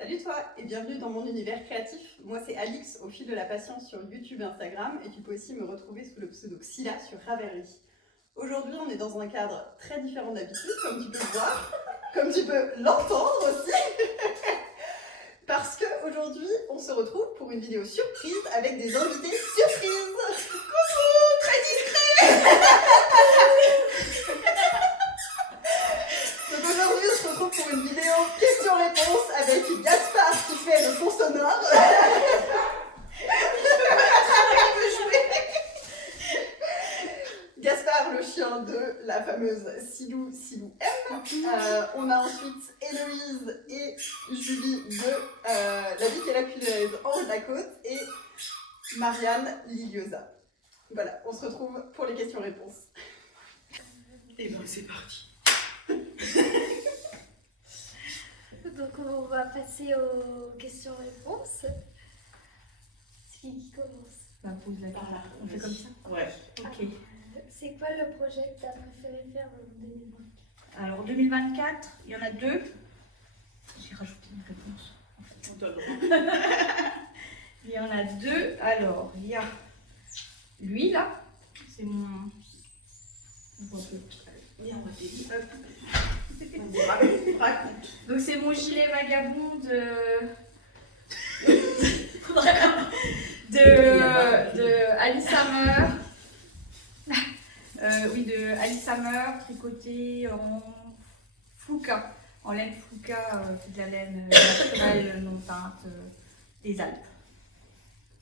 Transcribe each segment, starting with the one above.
Salut toi et bienvenue dans mon univers créatif. Moi c'est Alix au fil de la patience sur YouTube et Instagram et tu peux aussi me retrouver sous le pseudo Xila sur Ravelry. Aujourd'hui on est dans un cadre très différent d'habitude comme tu peux le voir, comme tu peux l'entendre aussi. Parce qu'aujourd'hui on se retrouve pour une vidéo surprise avec des invités surprises. Coucou, très discret. Donc aujourd'hui on se retrouve pour une vidéo questions-réponses avec Gaspard qui fait le son sonore. Gaspard, le chien de la fameuse Silou M. On a ensuite Héloïse et Julie de La Vie qu'elle a punaise en haut de la côte et Marianne Liliosa. Voilà, on se retrouve pour les questions-réponses. Et bien c'est parti. Donc on va passer aux questions-réponses. C'est qui commence? Bah, pose la barre. On fait comme ça? Ouais. Ok. C'est quoi le projet que tu as préféré faire en 2024? Alors 2024, il y en a deux. J'ai rajouté une réponse. En fait. On te le droit. Il y en a deux. Alors, il y a lui là. C'est mon. On voit peu. Oui, on va t'aider. Vas-y, raconte. Donc c'est mon gilet vagabond de Alice Hammer. Oui, de Alice Hammer, tricoté en flouka, en laine flouka, c'est de la laine naturelle non teinte des Alpes.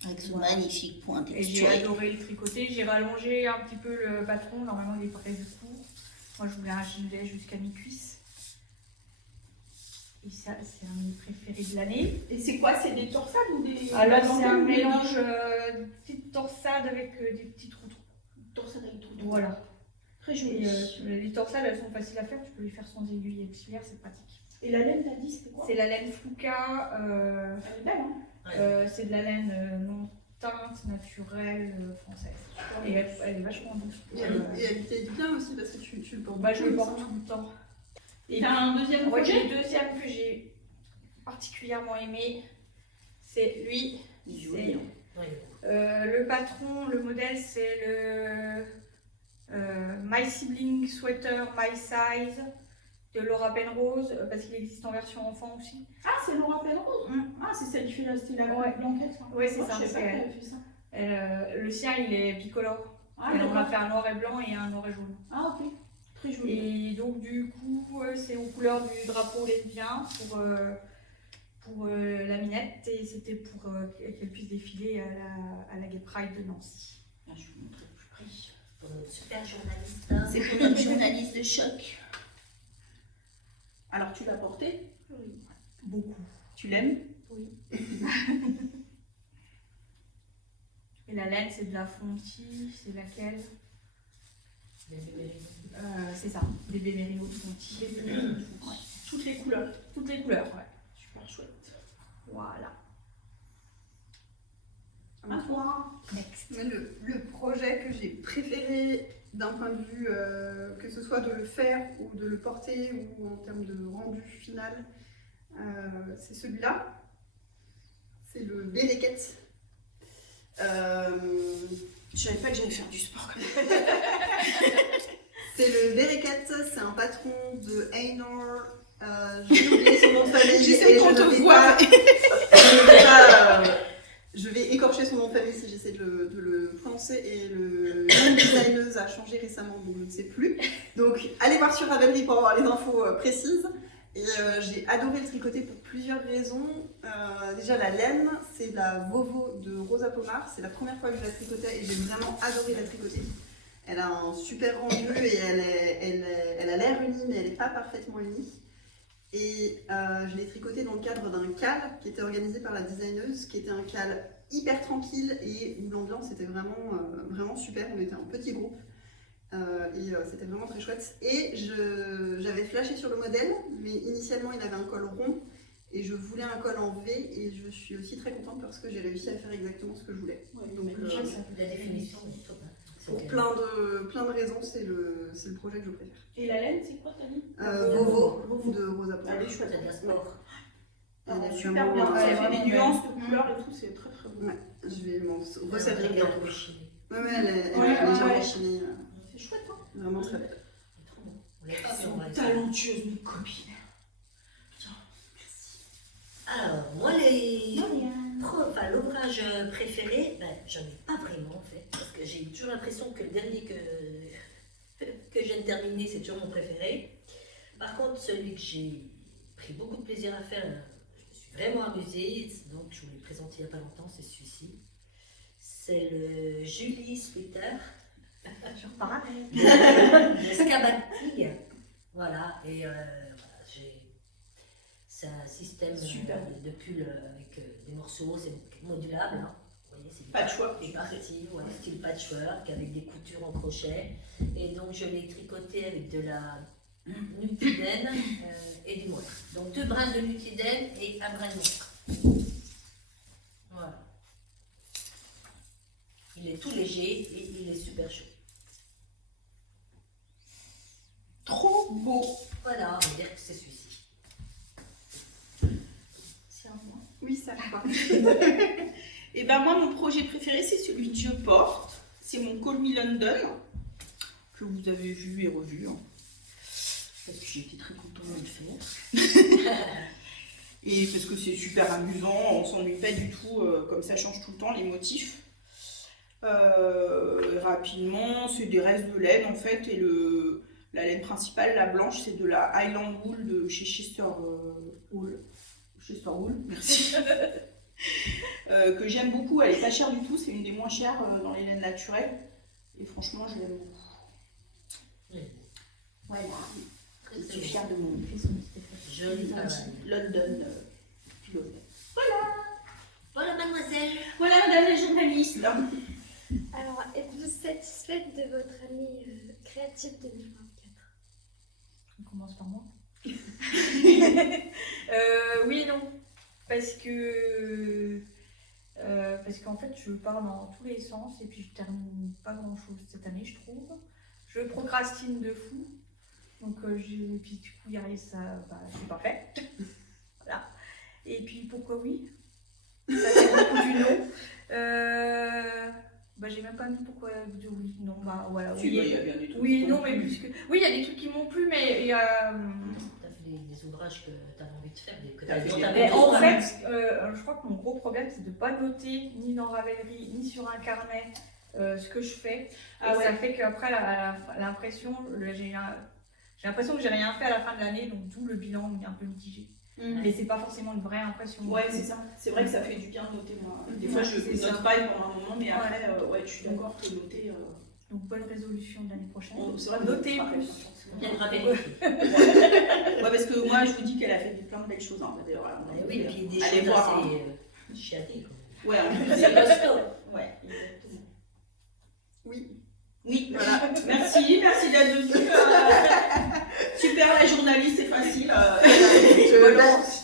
Avec son magnifique point Et j'ai texturé. adoré le tricoter, j'ai rallongé un petit peu le patron, normalement il est prévu court. Moi je voulais un gilet jusqu'à mi-cuisse. Et ça, c'est un de mes préférés de l'année. Et c'est quoi? C'est des torsades ou des... Alors c'est un mélange de petites torsades avec des petits trous. Torsades avec tout. Voilà. Très Et joli. les torsades, elles sont faciles à faire, tu peux les faire sans aiguille auxiliaire, c'est pratique. Et la laine, t'as dit, c'était quoi? C'est la laine flouka, Elle est belle, hein? c'est de la laine non teinte, naturelle, française. Et elle est vachement douce. Et elle t'aide bien aussi parce que tu le portes. Bah, je le porte tout le temps. Et t'as un deuxième ouais, projet? le deuxième que j'ai particulièrement aimé, c'est lui. Il joue bien. Le patron, le modèle, c'est le My Sibling Sweater My Size de Laura Penrose, parce qu'il existe en version enfant aussi. Ah, c'est Laura Penrose. Ah, c'est celle qui fait la Ouais. blanquette. Ouais, c'est Moi, ça, je sais c'est pas elle. qu'elle avait fait ça. Le sien, il est bicolore. Ah, Et on a d'accord. fait un noir et blanc et un noir et jaune. Ah, ok. Très joli. Et donc, du coup, c'est aux couleurs du drapeau lesbien pour la minette. Et c'était pour qu'elle puisse défiler à la Gay Pride de Nancy. Je vais vous montrer plus près. Pour notre super journaliste. C'est pour notre journaliste de choc. Alors, tu l'as porté? Oui. Beaucoup. Tu l'aimes? Oui. Et la laine, c'est de la Fonty. C'est laquelle? C'est ça, des Bémérino de Fonty. Ouais. Toutes les couleurs. Toutes les couleurs, ouais. Super chouette. Voilà. À toi. Next. Le projet que j'ai préféré d'un point de vue, que ce soit de le faire ou de le porter ou en termes de rendu final, c'est celui-là. C'est le Béreket. Je savais pas que j'allais faire du sport comme ça. C'est le Béreket, c'est un patron de Einor. J'ai oublié son nom de famille. J'essaie et qu'on je te ne vais voit. pas- je ne vais pas, je vais écorcher son nom de famille si j'essaie de le prononcer et le nom de designeuse a changé récemment donc je ne sais plus. Donc allez voir sur Ravelry pour avoir les infos précises. Et j'ai adoré le tricoter pour plusieurs raisons. Déjà la laine, c'est de la Vovo de Rosa Pomar. C'est la première fois que je la tricotais et j'ai vraiment adoré la tricoter. Elle a un super rendu et elle a l'air unie mais elle n'est pas parfaitement unie. Et je l'ai tricoté dans le cadre d'un cal qui était organisé par la designeuse, qui était un cal hyper tranquille et où l'ambiance était vraiment super. On était un petit groupe et c'était vraiment très chouette. Et j'avais flashé sur le modèle, mais initialement il avait un col rond et je voulais un col en V et je suis aussi très contente parce que j'ai réussi à faire exactement ce que je voulais. Donc, La définition est top. pour plein de raisons, c'est le projet que je préfère. Et la laine, c'est quoi, t'as dit? Vovo de Rosa Pomar. Elle est chouette, elle est sport. Elle est Super vraiment- bien, ça elle est fait des vraiment nuances belle. de couleurs et tout, c'est très très beau. Ouais, je vais m'en Elle resservir est bientôt. machinée. Ouais, elle est Ouais, légèrement ouais. machinée, C'est chouette, hein. vraiment très belle. C'est trop bon. On l'a pas Elles vu, sont on va essayer. talentueuses, mes copines. Alors, moi, l'ouvrage préféré, ben, j'en ai pas vraiment en fait, parce que j'ai toujours l'impression que le dernier que je viens de terminer, c'est toujours mon préféré. Par contre, celui que j'ai pris beaucoup de plaisir à faire, je me suis vraiment amusée, donc je vous l'ai présenté il n'y a pas longtemps, c'est celui-ci. C'est le Julie Sweater Je repars. de Scabati. Voilà, et voilà, c'est un système Super. de pull avec des morceaux, c'est modulable. Hein. Vous voyez, c'est Patchwork. des parties, ouais, style patchwork, avec des coutures en crochet. Et donc je l'ai tricoté avec de la nutidène et du moire. Donc 2 brins de nutidène et un brin de moire. Voilà. Il est tout léger et il est super chaud. Trop beau. Voilà, on va dire que c'est celui-ci. C'est un moi. Oui, ça va. Et ben moi, mon projet préféré, c'est celui que je porte. C'est mon Call Me London, que vous avez vu et revu. Hein. Parce que j'ai été très contente de le faire. Et parce que c'est super amusant, on s'ennuie pas du tout, comme ça change tout le temps les motifs. Rapidement, c'est des restes de laine en fait, et la laine principale, la blanche, c'est de la Highland Wool de chez Chester Wool. Chester Wool, merci. Que j'aime beaucoup, elle est pas chère du tout, c'est une des moins chères dans les laines naturelles. Et franchement, je l'aime beaucoup. Oui. Voilà, Très, je très suis bon. fière de mon Joli travail. London pilote. Voilà, mademoiselle. Voilà, madame la journaliste. Alors, êtes-vous satisfaite de votre année créative 2024? On commence par moi. Oui et non. Parce qu'en fait, je pars dans tous les sens et puis je termine pas grand chose cette année, je trouve. Je procrastine de fou. Donc, et puis du coup, ça, c'est pas fait. Voilà. Et puis, pourquoi oui? Ça, c'est beaucoup du non. J'ai même pas mis pourquoi du oui. Non, voilà. Oui, il y a bien des trucs. Oui, non, mais plus que. Oui, il y a des trucs qui m'ont plu, mais. Tu as fait des ouvrages que tu avais envie de faire, que T'as fait dont des- t'avais Mais en besoin. fait, je crois que mon gros problème, c'est de ne pas noter ni dans Ravelry, ni sur un carnet ce que je fais. Ah Et ouais. ça fait qu'après, l'impression, j'ai l'impression que j'ai rien fait à la fin de l'année, donc d'où le bilan est un peu mitigé. Mais c'est pas forcément une vraie impression. Ouais, c'est ça. C'est vrai que ça fait du bien de noter, moi. Des fois, Ouais, je c'est ça. note pas pendant un moment, mais après, ouais, je suis d'accord que noter. Donc bonne résolution de l'année prochaine. C'est vrai que Noter noter plus. On viendra vérifier. Ouais, parce que moi, je vous dis qu'elle a fait plein de belles choses. Hein. D'ailleurs, Oui, puis des allez choses voir. assez chiadées. Ouais, en plus, C'est costaud. Ouais, exactement. Oui. Oui, voilà. Merci d'être venu. Super, la journaliste, c'est facile.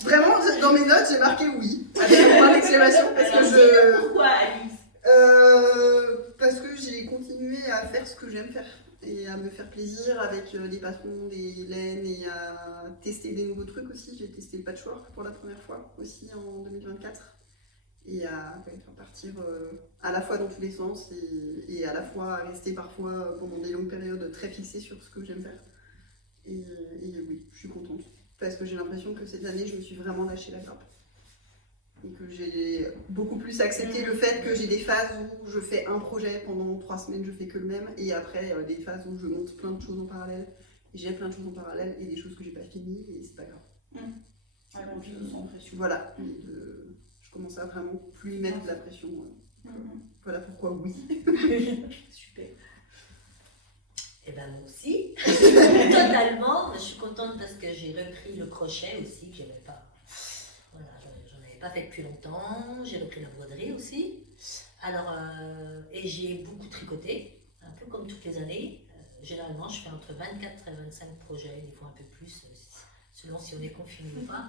Vraiment, dans mes notes, j'ai marqué oui, avec un point d'exclamation, parce que Alors, pourquoi, Alice? parce que j'ai continué à faire ce que j'aime faire et à me faire plaisir avec des patrons, des laines et à tester des nouveaux trucs aussi. J'ai testé le patchwork pour la première fois aussi en 2024 et à faire partir à la fois dans tous les sens et à la fois à rester parfois pendant des longues périodes très fixée sur ce que j'aime faire. Et oui, je suis contente parce que j'ai l'impression que cette année je me suis vraiment lâché la grappe. Et que j'ai beaucoup plus accepté le fait que j'ai des phases où je fais un projet pendant 3 semaines, je fais que le même, et après des phases où je monte plein de choses en parallèle, et j'ai plein de choses en parallèle, et des choses que j'ai pas finies, et c'est pas grave. Alors, je me sens pression. Voilà, je commence à vraiment plus mettre de la pression. Voilà pourquoi oui. Super. Et ben moi aussi, totalement. Je suis contente parce que j'ai repris le crochet aussi, que j'avais pas. Voilà, j'en avais pas fait depuis longtemps. J'ai repris la broderie aussi. Alors, et j'ai beaucoup tricoté, un peu comme toutes les années. Généralement, je fais entre 24 et 25 projets, des fois un peu plus, selon si on est confiné ou pas.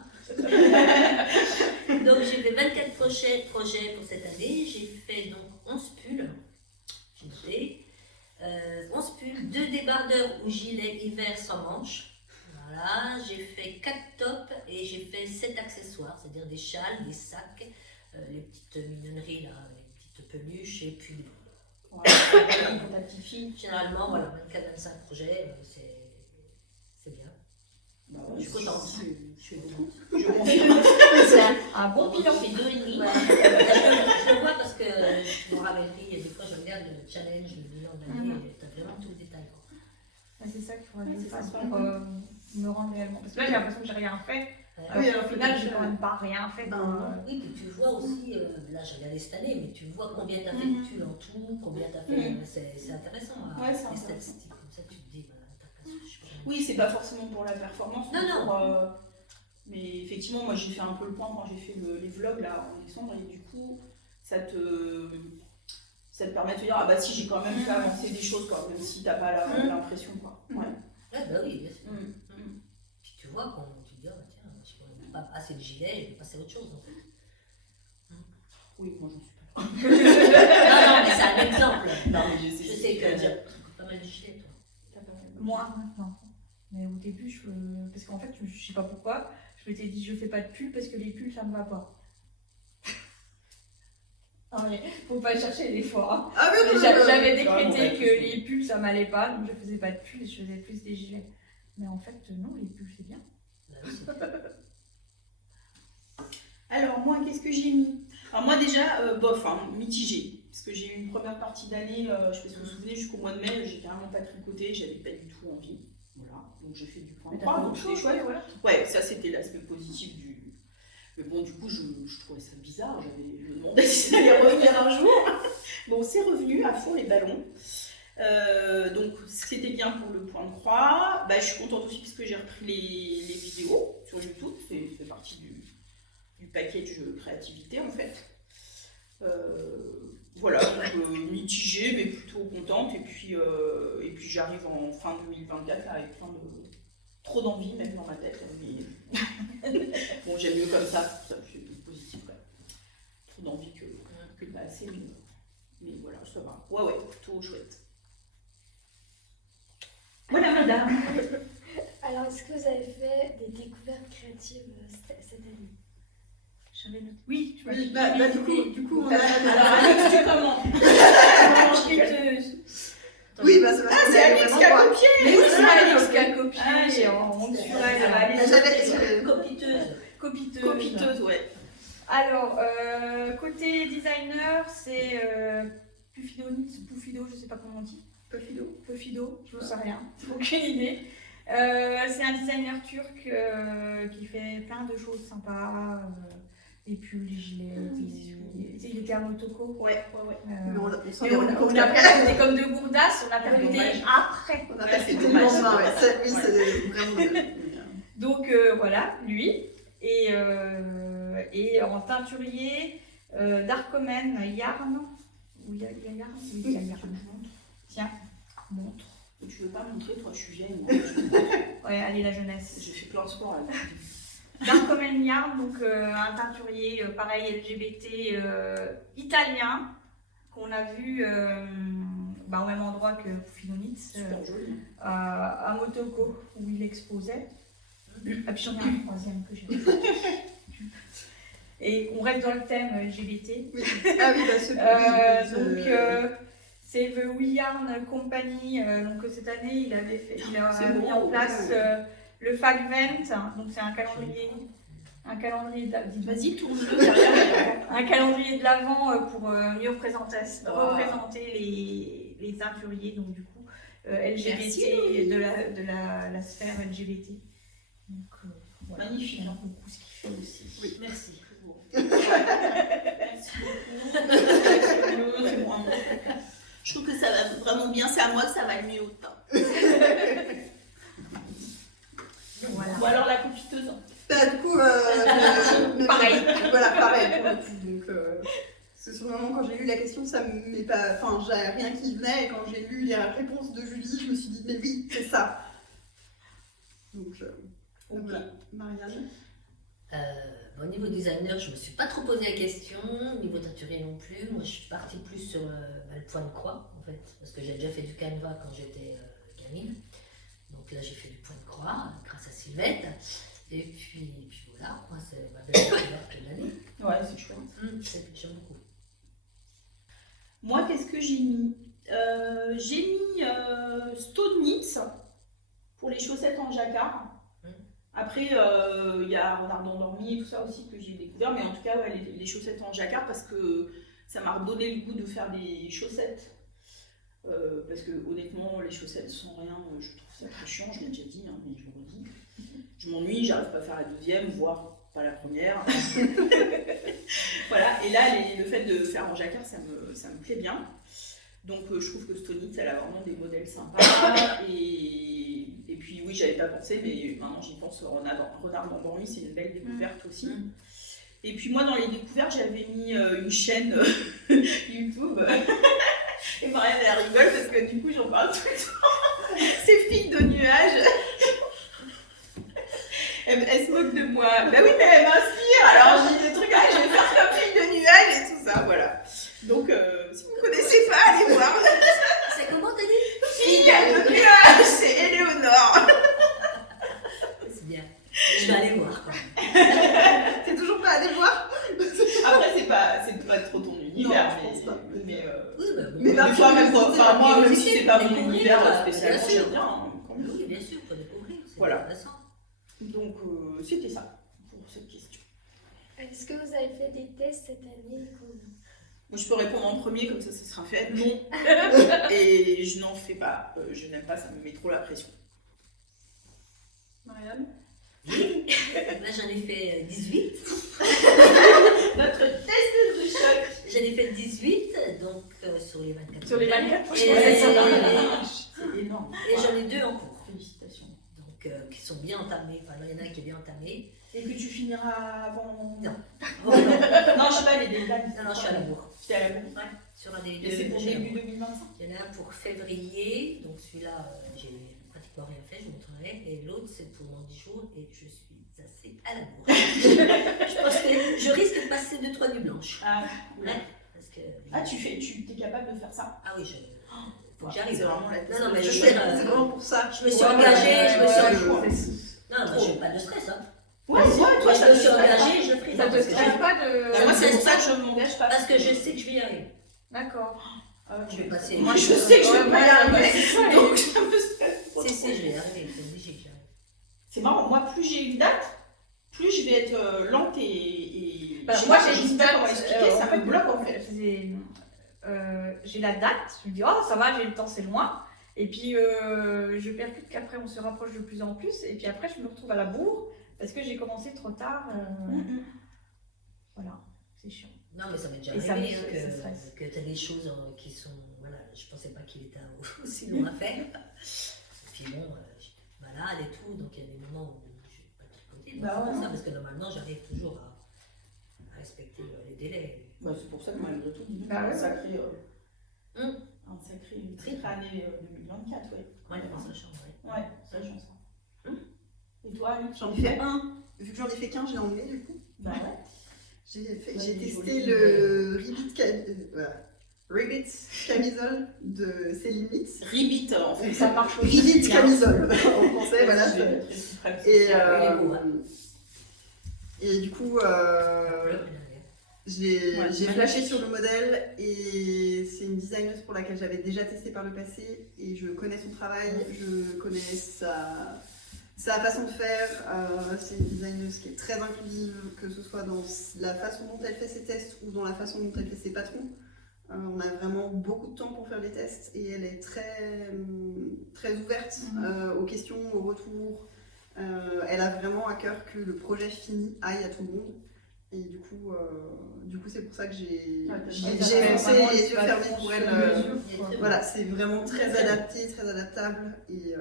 Donc, j'ai fait 24 projets pour cette année. J'ai fait donc 11 pulls. J'ai noté. 11 pulls, 2 débardeurs ou gilets hiver sans manches. Voilà, j'ai fait 4 tops et j'ai fait 7 accessoires, c'est-à-dire des châles, des sacs, les petites mignonneries, là, les petites peluches et puis des boules. Voilà, pour ta petite fille. Généralement, voilà, 24-25 projets, c'est bien. Bah Je suis contente. Je suis contente. Je confirme. C'est un bon Bon, bilan. je fais 2,5. Je le vois parce que je suis en Ravelry et des fois je regarde le challenge, le bilan de l'année, et t'as vraiment tout le détail. Quoi. Ah, c'est ça qu'il faudrait que je c'est fasse ça. pour me rendre réellement. Parce que là, j'ai l'impression que j'ai rien fait. Ah oui, alors Au final, j'ai quand même pas rien fait. Ben, quoi. Oui, puis tu vois aussi, là j'ai regardé cette année, mais tu vois combien t'as fait de tulle en tout, combien t'as fait. C'est intéressant, Ouais, c'est les intéressant. statistiques. Comme ça, tu te dis, bah, je sais pas. Oui, c'est pas forcément pour la performance. Non, mais non. pour, mais effectivement, moi j'ai fait un peu le point quand j'ai fait les vlogs là en décembre et du coup, ça te permet de te dire ah bah si j'ai quand même fait avancer des choses quoi, même si t'as pas l'impression quoi. Ouais. Ouais, bah oui, bien sûr. Mm. Puis tu vois, quand tu te dis, ah, bah, tiens, je ne pas passer le gilet, je vais passer à autre chose en fait. Oui, moi j'en suis pas. Non, mais c'est un exemple. Non, mais je Je sais que tu as pas mal de gilets, toi. Moi, maintenant. Mais au début, parce qu'en fait, je sais pas pourquoi, je m'étais dit je fais pas de pull parce que les pulls ça me va pas. Non mais faut pas chercher des fois. Hein. Ah oui, non, J'avais non, décrété non, que les pulls ça m'allait pas, donc je faisais pas de pulls et je faisais plus des gilets. Mais en fait, non, les pulls c'est bien. Bah oui, Alors moi, qu'est-ce que j'ai mis? Alors moi déjà, bof, hein, mitigé. Parce que j'ai eu une première partie d'année, je sais pas si vous vous souvenez, jusqu'au mois de mai, j'ai carrément pas tricoté, j'avais pas du tout envie. Voilà, donc j'ai fait du point Mais 3, t'as donc fait c'était autre chose, chouette. voilà. Ouais, ça c'était l'aspect positif du... Mais bon, du coup, je trouvais ça bizarre, je me demandais si ça allait revenir un jour. Bon, c'est revenu à fond les ballons. Donc c'était bien pour le point de croix. Bah, je suis contente aussi parce que j'ai repris les vidéos sur YouTube, c'est fait partie du package créativité en fait. Voilà, donc mitigée mais plutôt contente et puis j'arrive en fin 2024 là, avec plein de trop d'envie même dans ma tête. Mais... bon, j'aime mieux comme ça me fait positif quand même. Trop d'envie que pas assez, mais voilà, ça va. Ouais, plutôt chouette. Voilà madame. Alors, est-ce que vous avez fait des découvertes créatives cette année? J'avais noté. Oui, tu m'as Oui, dit. bah, du coup, on a. Alors Alex, tu commences. Oui, bah, c'est parce que C'est Alex qui a copié. Mais oui, c'est Ah, Alex qui a Ah, copié j'ai- en honte sur Ah, elle. Alex. J'avais. Copiteuse. Copiteuse. Copiteuse, ouais. Alors, côté designer, c'est Pufido, je sais pas comment on dit. Pufido, je ne sais rien, aucune idée. C'est un designer turc qui fait plein de choses sympas. Les pulls, les gilets, il était à Motoko. Ouais. Mais on s'en Mais est on rendu compte a après. perdu comme deux gourdasses, on a perdu dommage. après. On a Ouais, passé c'est tellement dommage. bien, ouais. Oui, Ouais. c'est vraiment dommage. Donc voilà, lui. Et en teinturier, Darkomen Yarn. Ou il y a Yarn? Oui, il y a Yarn. Tiens, montre. Tu veux pas montrer, toi, je suis vieille, moi. Ouais, allez, la jeunesse. J'ai fait plein de sport là. Darkomen Yarn, donc un teinturier pareil LGBT italien qu'on a vu au même endroit que Pufinonitz, Super joli. à Motoko où il exposait. Ah, puis j'en ai un troisième que j'ai vu. Et on reste dans le thème LGBT. Oui. Ah oui, bah, C'est The We Yarn Company. Donc cette année, il a C'est mis beau, en place ouais. le Fagvent. Donc c'est un calendrier Vas-y, tourne-le derrière. un calendrier de l'Avent pour mieux représenter les teinturiers. Donc du coup, LGBT Merci. de la sphère LGBT. Donc, voilà. Magnifique. J'aime beaucoup ce qu'il fait aussi. Oui, Merci. merci beaucoup. C'est moi. Je trouve que ça va vraiment bien, c'est à moi que ça va le mieux autant. Voilà. Ou alors la copiteuse. Bah, du coup, Pareil. Voilà, pareil pour le coup. Donc, parce que sur le moment, quand j'ai lu la question, ça m'est pas. Enfin, j'avais rien qui venait. Et quand j'ai lu les réponses de Julie, je me suis dit, mais oui, c'est ça. Donc, Ok. voilà. Marianne. Au niveau designer, je ne me suis pas trop posé la question. Au niveau teinturier non plus. Moi, je suis partie plus sur le point de croix, en fait. Parce que j'ai déjà fait du canevas quand j'étais gamine. Donc là, j'ai fait du point de croix grâce à Sylvette. Et puis voilà, moi, c'est ma belle découverte de l'année. Ouais, c'est chouette. J'aime beaucoup. Moi, qu'est-ce que j'ai mis J'ai mis Stone Knits pour les chaussettes en jacquard. Après, il y a Renard endormi et tout ça aussi que j'ai découvert, mais en tout cas, ouais, les chaussettes en jacquard parce que ça m'a redonné le goût de faire des chaussettes. Parce que honnêtement, les chaussettes sans rien, je trouve ça très chiant, je l'ai déjà dit, hein, mais je le redis. Je m'ennuie, j'arrive pas à faire la deuxième, voire pas la première. Voilà, et là, le fait de faire en jacquard, ça me plaît bien. Donc je trouve que Stone Knits, elle a vraiment des modèles sympas. Et puis oui, j'avais pas pensé, mais maintenant j'y pense, Renard endormi, c'est une belle découverte aussi. Et puis moi, dans les découvertes, j'avais mis une chaîne YouTube. Et Marianne, elle rigole parce que du coup, j'en parle tout le temps. Ces filles de nuages. Elle se moque de moi. Bah oui, mais elle m'inspire. Alors, je dis des trucs, ah, je vais faire comme fille de nuages et tout ça, voilà. Donc, si vous ne connaissez pas, allez voir. C'est comment t'as dit? Fille de nuages, c'est Éléonore. C'est bien. Je vais aller voir quand même. C'est toujours pas allé voir. Après, c'est pas trop ton univers. Non, je pense pas. Mais Oui, bah, bon. Mais des parfois, fois, même moi, même si aussi, c'est pas mon découvrir, univers spécialement, bien sûr. j'aime bien. Hein, quand même. Oui, bien sûr, faut découvrir. C'est Voilà. intéressant. Donc, c'était ça pour cette question. Est-ce que vous avez fait des tests cette année? Moi, je peux répondre en premier, comme ça sera fait. Non. Et je n'en fais pas. Je n'aime pas, ça me met trop la pression. Marianne? Là, j'en ai fait 18. Notre test de choc. J'en ai fait 18, donc sur les 24. Sur les 24, Et, c'est énorme. et j'en ai 2 en cours. Félicitations. Donc, qui sont bien entamés. Enfin, là, il y en a un qui est bien entamé. Et que tu finiras avant. Non. Oh, non. Non, je sais pas, les deadlines. Non, je suis à la bourre. J'étais à la bourre. Ouais, sur un des deux. Et c'est pour j'ai la début bourre. 2025. Il y en a un pour février, donc celui-là, j'ai pratiquement rien fait, je vous montrerai. Et l'autre, c'est pour dans 10 jours, et je suis assez à la bourre. Je pense que je risque de passer 2-3 nuits blanches. Ah, Ouais, parce que... ah tu es capable de faire ça? Ah oui, faut que j'arrive. C'est vraiment la Non, non, mais Je je sais, veux dire, c'est vraiment pour ça. je me suis engagée, je me suis engagée. Non, moi, j'ai pas de stress, hein. Ouais, Moi, toi, je me suis engagée, je le ferai. Ça te Parce que stresse je- pas de. Moi, c'est pour ça que je ne m'engage pas. Parce que je sais que je vais y arriver. D'accord. Je vais passer. Moi, je sais que je vais pas y arriver. Donc, ça me stresse. Si, je vais y arriver, c'est obligé que j'y arrive. C'est marrant, moi, plus j'ai une date, plus je vais être lente et... Bah, je sais moi, pas, j'ai je sais une pas date. comment expliquer, ça me bloque en fait. J'ai la date, je me dis, oh, ça va, j'ai le temps, c'est loin. Et puis, je percute qu'après, on se rapproche de plus en plus. Et puis après, je me retrouve à la bourre parce que j'ai commencé trop tard. Voilà, c'est chiant. Non, mais ça m'est déjà Et ça arrivé me- hein, ça stresse. que tu as des choses qui sont. Voilà, je pensais pas qu'il était aussi long à faire. Et puis bon, j'étais malade et tout, donc il y a des moments où je n'ai pas tricoté. Donc Bah c'est pour ouais. ça, parce que normalement, j'arrive toujours à respecter les délais. Bah, c'est pour ça que malgré tout, Bah un ouais. sacré, une Très sacrée année 2024, ouais. Ouais, ça change, ouais. Ouais, ça change ça. Et toi, Alice? J'en ai fait un. Vu que j'en ai fait qu'un, j'ai emmené du coup. Bah ouais. J'ai Ouais, j'ai il est testé joli. le Ribbit camisole de Céline Mitz. Ribbit en fait. Ça marche aussi. Ribbit camisole en français, voilà. Je vais être très suprême. Et, Il est beau, hein. et du coup, Bleu, j'ai Ouais, j'ai magnifique. flashé sur le modèle et c'est une designeuse pour laquelle j'avais déjà testé par le passé et je connais son travail, je connais sa façon de faire. C'est une designeuse qui est très inclusive, que ce soit dans la façon dont elle fait ses tests ou dans la façon dont elle fait ses patrons. On a vraiment beaucoup de temps pour faire les tests et elle est très ouverte aux questions, aux retours. Elle a vraiment à cœur que le projet fini aille à tout le monde. Et du coup c'est pour ça que j'ai foncé les yeux fermés pour elle. Voilà, c'est vraiment très adapté, très adaptable. Et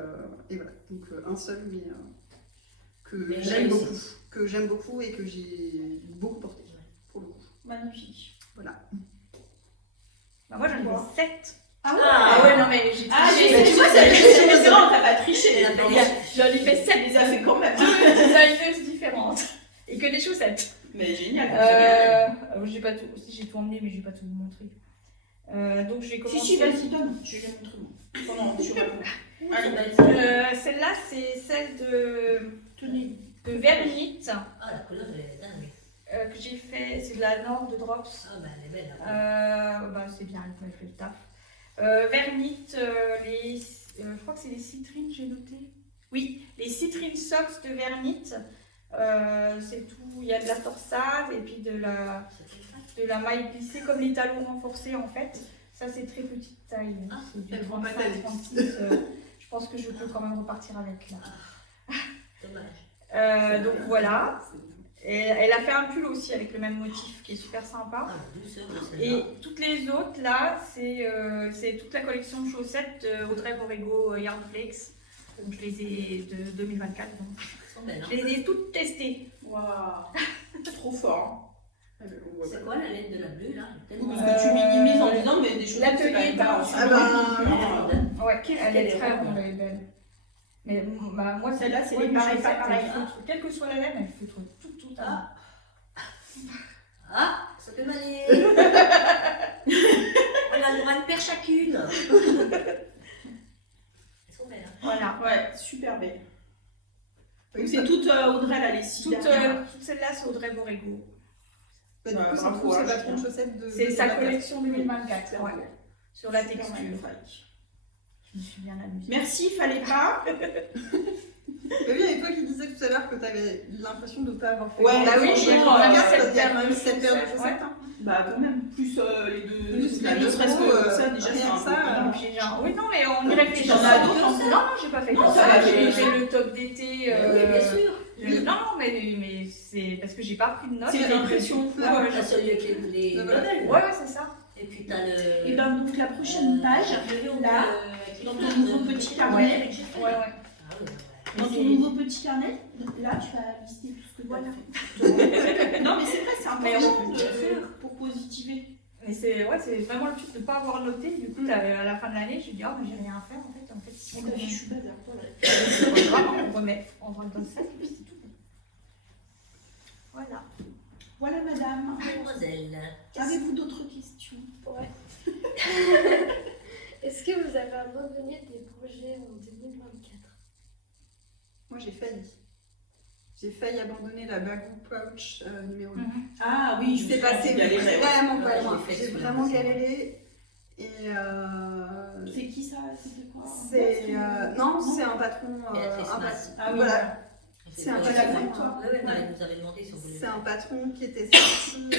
voilà, donc un seul, mais que Mais j'aime réussi. beaucoup. Que j'aime beaucoup et que j'ai beaucoup porté, pour le coup. Magnifique. Voilà. Bah, moi, j'en ai fait 7. Ah ouais, non, mais j'ai Ah, triché. tu vois, c'est différent, t'as pas triché. Elle a Non, fait- mais J'en ai fait 7 elle les a fait quand même. designeuses différentes. Et que des chaussettes. Mais génial. J'ai pas tout, si j'ai tout emmené, mais j'ai pas tout montré. Donc j'ai commencé. Si, vas-y, donne. Je vais montrer moi. Pendant que tu réponds. Allez. Celle-là, c'est celle de Vernit Ah, la couleur, elle est dingue. que j'ai fait. C'est de la Nord de Drops. Ah, bah, elle est belle. Hein. Bah, c'est bien, elle fait le taf. Vernit, je crois que c'est les citrines, j'ai noté. Oui, les citrines socks de Vernit. C'est tout. Il y a de la torsade et puis de la maille plissée, comme les talons renforcés en fait. Ça, c'est très petite taille. Ah, C'est du elles vont pas 35-36. Je pense que je peux quand même repartir avec là. Dommage. Donc voilà. Et elle a fait un pull aussi avec le même motif qui est super sympa. Ah, bah, douceur, Et toutes les autres là, c'est toute la collection de chaussettes Audrey Borrego Yarnflex. Donc je les ai de 2024. Donc. Elles sont belles, hein. Je les ai toutes testées. Waouh, trop fort. C'est quoi la lettre de la bleue là? Parce que tu minimises en disant, mais des choses l'atelier c'est pas Ah bah, Ouais, elle est qu'elle très est ronde, elle est belle. Mais bah, moi, Celle-là, c'est ouais, les mes pareils, chaussettes, pas pareils. elles feutrent. Quelle que soit la laine, elle feutre tout à Ah, ça peut m'aller. On a le droit à une paire chacune. Elles sont belles. Hein. Voilà. Ouais, super belle. Donc Oui, c'est toute Audrey là, les 6 dernières. Toutes celles-là, c'est Audrey Borrego. Bah, du coup, c'est bravo, tous ces hein, patrons de je chaussettes de. C'est de sa la collection 2024, Super ouais, belle. sur la Super texture. magnifique. Je me suis bien amusée. Merci, fallait pas. Mais oui, et toi qui disais tout à l'heure que tu avais l'impression de ne pas avoir fait. Ouais, bah oui, franchement, il y a il y a quand même 7 paires de chaussettes. hein. Bah quand même, plus les deux, Plus ne les serait-ce deux, que ça, déjà rien c'est un que ça, peu Et puis, genre, oui, non, mais on y réfléchit. T'en as d'autres Non, non, j'ai pas fait Non, comme ça ça. va, J'ai j'ai- le top d'été. Oui, bien sûr. Non, mais c'est parce que j'ai pas pris de notes. C'est l'impression. Ah ouais, T'as celui avec les Voilà. modèles. ouais, c'est ça. Et puis t'as le. Et ben donc la prochaine page, là, dans ton nouveau petit carnet. Ouais. Ah oui, ouais. Dans ton nouveau petit carnet, là tu vas lister tout ce que tu as fait. Non mais c'est vrai, c'est Mais important bien sûr. pour positiver. Mais c'est vraiment le truc de ne pas avoir noté. Du coup, à la fin de l'année, j'ai dit, oh, mais j'ai rien à faire en fait. En fait, si On a fichu bazar. c'est pas grave, on remet, on rentre dans le sac et puis c'est tout. Voilà. Voilà madame. Mademoiselle. Avez-vous d'autres questions? Ouais. Est-ce que vous avez abandonné des projets en 2024? Moi, j'ai failli. J'ai failli abandonner la Bagou Pouch numéro 2. Ah oui, C'est passé vraiment pas Ouais, loin. j'ai fait J'ai celui-là vraiment aussi. galéré. Et C'est qui ça? C'était quoi? c'est. Non, c'est un patron. Béatrice un Mas. patron- Ah oui, voilà. C'est un Ouais, peu la ouais, même, toi. Ouais, elle nous avait demandé si on voulait. C'est un patron qui était sorti.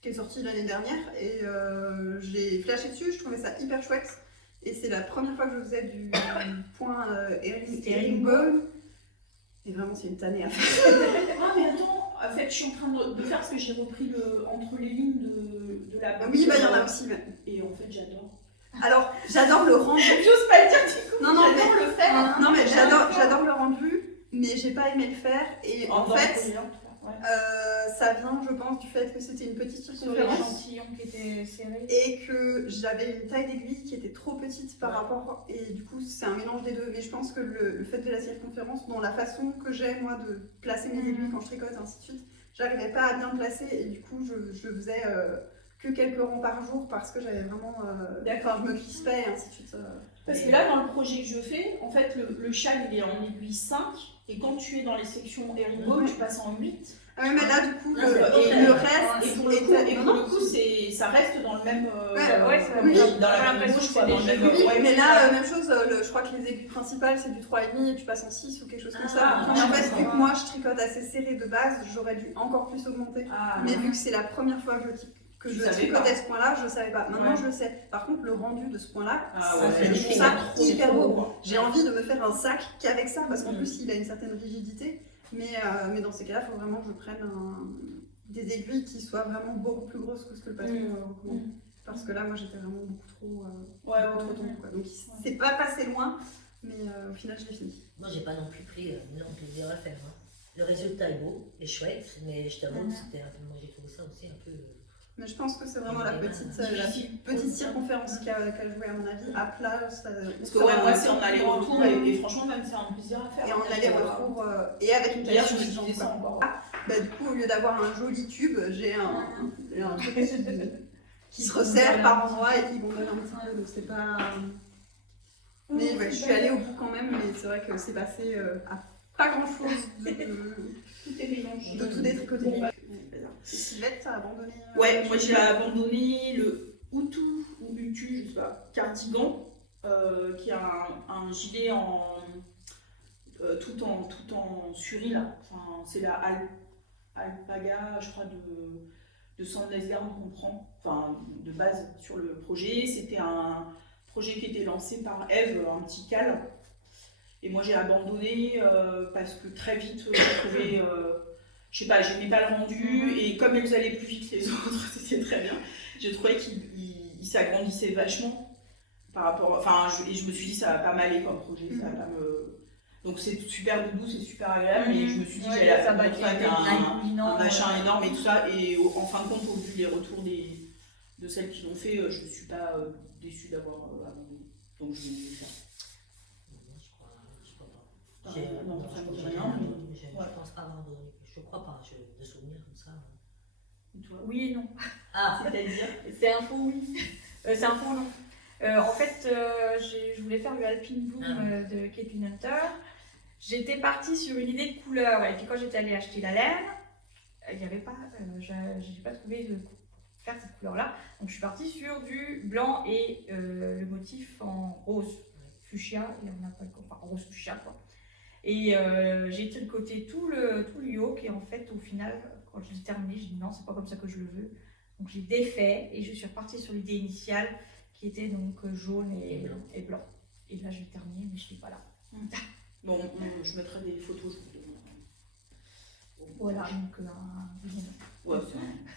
Qui est sorti l'année dernière. Et j'ai flashé dessus. Je trouvais ça hyper chouette. Et c'est la première fois que je faisais du point herringbone. Et vraiment, c'est une tannée à faire. Ah mais attends, en fait je suis en train de faire parce que j'ai repris entre les lignes de la Oui, bah il y en a aussi. Mais... Et en fait j'adore. Alors, j'adore le rendu. J'ose pas le dire du coup. Non, non, j'adore mais- le faire. Non, mais j'adore le rendu, mais j'ai pas aimé le faire. Et en fait, ça vient, je pense, du fait que c'était une petite Sur circonférence l'échantillon qui était serré. et que j'avais une taille d'aiguille qui était trop petite par rapport. Et du coup, c'est un mélange des deux. Mais je pense que le fait de la circonférence, dans la façon que j'ai, moi, de placer mes aiguilles quand je tricote, et ainsi de suite, j'arrivais pas à bien placer. Et du coup, je faisais que quelques rangs par jour parce que j'avais vraiment. D'accord. Je me crispais et ainsi de suite. Parce que là dans le projet que je fais, en fait le châle il est en aiguille 5 et quand tu es dans les sections herringbone, tu passes en 8. Ah oui, mais là, du coup, Là, c'est le ok. reste. Et pour le coup, ça reste dans le même. Ouais, ça oui, dans la j'ai même l'impression gauche, que quoi, c'est dans le des même. jeux. Oui, mais là, même chose, je crois que les aiguilles principales c'est du 3,5 et tu passes en 6 ou quelque chose comme ça. Ah, Et en fait, d'accord. vu que moi je tricote assez serré de base, j'aurais dû encore plus augmenter. Ah, Mais vu que c'est la première fois que Tu je savais tricotais pas. ce point-là, je savais pas. Maintenant Ouais. je le sais. Par contre, le rendu de ce point-là, Ah ça ouais, fait je je trouve trouve ça trop hyper beau, beau. quoi. J'ai envie de me faire un sac qu'avec ça parce qu'en Mm. plus il a une certaine rigidité. Mais dans ces cas-là, il faut vraiment que je prenne des aiguilles qui soient vraiment beaucoup plus grosses que ce que le patron recommande. Mm. Parce que là, moi j'étais vraiment beaucoup trop. Ouais, trop tombée, quoi. Donc c'est pas passé loin, mais au final je l'ai fini. Moi, j'ai pas non plus pris énorme plaisir à le faire. Hein. Le résultat est beau, est chouette, mais je t'avoue que c'était un peu. Moi, j'ai trouvé ça aussi un peu. Mais je pense que c'est vraiment la petite circonférence qui a joué à mon avis. À plat, ça. Parce que ouais, moi c'est en aller-retour et franchement même c'est un plaisir à faire. Et en aller-retour et avec une taille D'ailleurs je me suffisante, disais quoi. ça encore. Bah du coup au lieu d'avoir un joli tube, j'ai un truc qui se resserre par endroits et qui bombonne un petit peu. Donc c'est pas. Mais ouais, je suis allée au bout quand même, mais c'est vrai que c'est passé à pas grand chose Tout est mélangé. de tout détricoter. Et Sylvette, t'as abandonné Ouais, moi j'ai abandonné le Hutu ou Utu, je sais pas, cardigan, qui a un gilet tout en suri là. Enfin, c'est la alpaga, je crois, de Sandnesgarn qu'on prend, enfin de base sur le projet. C'était un projet qui était lancé par Eve, un petit cal. Et moi j'ai abandonné parce que très vite j'ai trouvé, je sais pas, j'aimais pas le rendu et comme elles allaient plus vite que les autres, c'était très bien. J'ai trouvé qu'il s'agrandissait vachement par rapport, enfin, je me suis dit ça va pas m'aller comme projet, ça va pas me. Donc c'est super doudou, c'est super agréable, mais je me suis dit Ouais, j'allais ça me va retrouver avec un machin énorme et tout ça. Et en fin de compte, au vu des retours de celles qui l'ont fait, je ne suis pas déçue d'avoir abandonné. Donc je vais le faire. Je crois pas. Non, ça me dit Je rien. pense pas avoir abandonné. Je crois pas, de souvenirs comme ça. Et toi? Oui et non. Ah, C'est-à-dire? C'est un faux oui. C'est un faux non. En fait, je voulais faire le Alpine Bloom de Caitlin Hunter. J'étais partie sur une idée de couleur et puis quand j'étais allée acheter la laine, il n'y avait pas, j'ai pas trouvé de faire cette couleur-là. Donc je suis partie sur du blanc et le motif en rose fuchsia et on appelle enfin rose fuchsia quoi. Et j'ai tricoté tout le yoke et en fait au final quand je l'ai terminé, j'ai dit non c'est pas comme ça que je le veux. Donc j'ai défait et je suis repartie sur l'idée initiale qui était donc jaune et blanc. Et là je vais terminer mais je n'étais pas là. Bon, je mettrai des photos. Voilà, donc Ouais,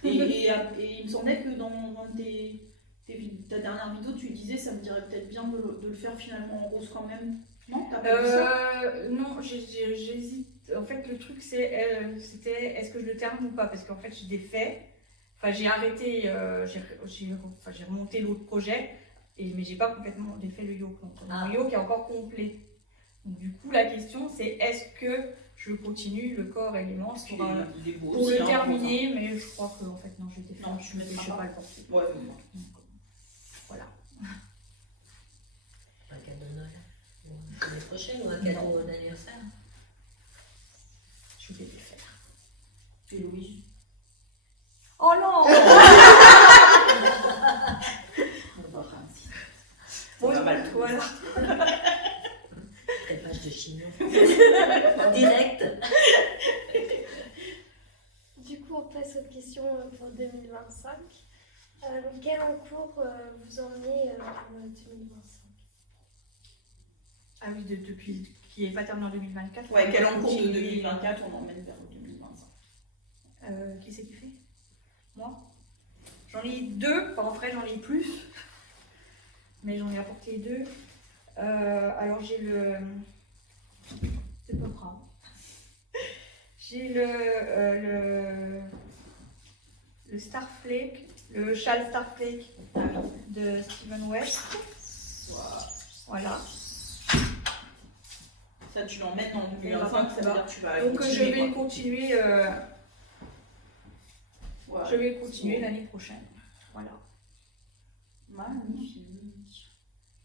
et il me semblait que dans ta dernière vidéo, tu disais ça me dirait peut-être bien de le faire finalement en rose quand même. Non, t'as pas dit ça? non, j'hésite. En fait, le truc c'était est-ce que je le termine ou pas? Parce qu'en fait, j'ai défait. Enfin, j'ai arrêté, j'ai remonté l'autre projet, mais j'ai pas complètement défait le yoke. Donc, le yoke est encore complet. Donc, du coup, la question c'est est-ce que je continue le corps et les manches pour le terminer, mais je crois que en fait non, je défais. Non, je ne mettrai pas le porter. Ouais, Voilà. un cadeau de Noël l'année prochaine ou un cadeau d'anniversaire? Je vais les faire. Et Louise? Oh non. Bon, voilà. Crépage de chignon. Direct. Du coup, on passe aux questions pour 2025. Quel encours vous emmenez pour 2025? Ah oui, depuis qui est pas terminé en 2024. Ouais, quel encours de 2024 on emmène vers 2025? Qui c'est qui fait? Moi? J'en ai 2, enfin en vrai j'en ai plus, mais j'en ai apporté 2. Alors j'ai le... C'est pas grave. J'ai le Starflake, le châle Starflake de Steven West. Voilà. Ça, tu l'emmènes en 2025, ça veut dire que tu vas donc continuer, je vais quoi. continuer, Ouais. je vais continuer l'année prochaine. Voilà. Magnifique.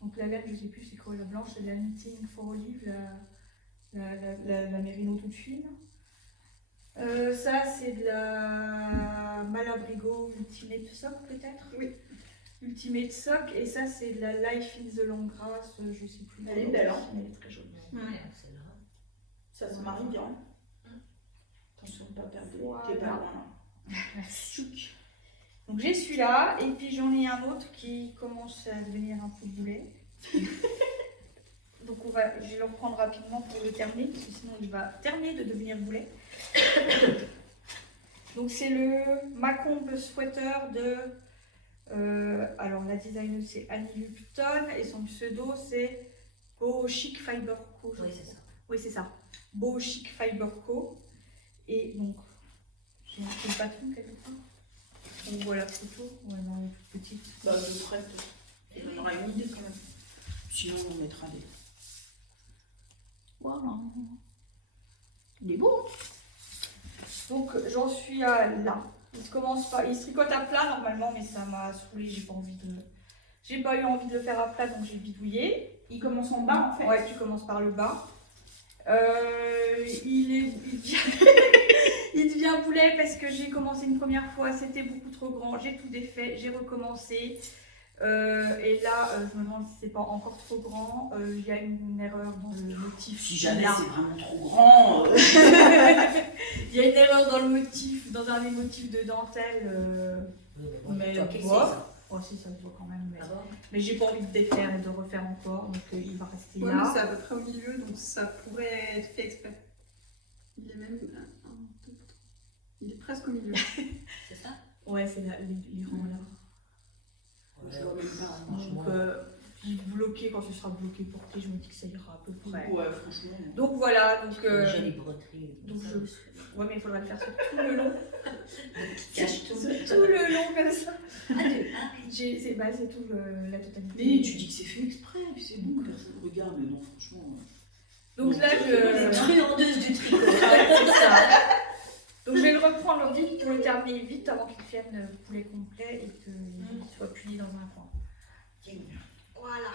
Donc la laine, je sais plus c'est quoi la blanche, c'est la Knitting for Olive, la mérino toute fine. Ça c'est de la Malabrigo Ultimate Sock peut-être. Oui. Ultimate Sock et ça c'est de la Life in the Long Grass, je sais plus. Elle est belle, hein. Elle est très jolie. Ça se marie bien. Attention de ne pas perdre. Voilà. T'es pas loin là. Merci. Donc j'ai celui-là et puis j'en ai un autre qui commence à devenir un peu boulet. Donc je vais le reprendre rapidement pour le terminer parce que sinon il va terminer de devenir boulet. Donc c'est le Macomb Sweater de... alors la designer c'est Annie Lupton et son pseudo c'est Beau Chic Fiber Co. Oui, c'est ça. Oui, c'est ça. Beau Chic Fiber Co. Et donc, j'ai marqué le patron quelque part. On voit la photo. Ouais, non, elle est toute petite. Bah, je prête. On aura une idée quand même. Sinon, on mettra des. Voilà. Il est beau. Donc, j'en suis à là. Il se commence pas. Il se tricote à plat normalement, mais ça m'a saoulée. J'ai pas eu envie de le faire à plat, donc j'ai bidouillé. Il commence en bas en fait. Ouais, tu commences par le bas. Il devient boulet parce que j'ai commencé une première fois, c'était beaucoup trop grand, j'ai tout défait, j'ai recommencé. Et là, je me demande si c'est pas encore trop grand. Il y a une erreur dans le motif. Si jamais là. c'est vraiment trop grand. Il y a une erreur dans le motif, dans un des motifs de dentelle. Mais Toi, qu'est-ce que c'est, bof. ça? Oh si, ça se voit quand même. Mais, Ah bon? mais j'ai pas envie de défaire et de refaire encore, donc il va rester Ouais, mais là. c'est à peu près au milieu, donc ça pourrait être fait exprès. Il est même. 1, 2, 3. Il est presque au milieu. C'est ça? Ouais, c'est les rangs là. Je vois même pas. Donc, bloqué, quand ce sera bloqué porté, je me dis que ça ira à peu près. Ouais, franchement. Donc voilà, donc, Une jolie broderie. donc ouais, mais il faudra le faire sur tout le long. Cache tout. Sur tout le long comme ça. Ah, oui. C'est tout la totalité. Mais tu dis que c'est fait exprès, puis c'est bon que personne regarde, mais non, franchement. Donc là, Les truandeuses du tricot. c'est ça. Donc je vais le reprendre vite pour le terminer vite avant qu'il devienne poulet complet et qu'il soit puni dans un coin. Voilà.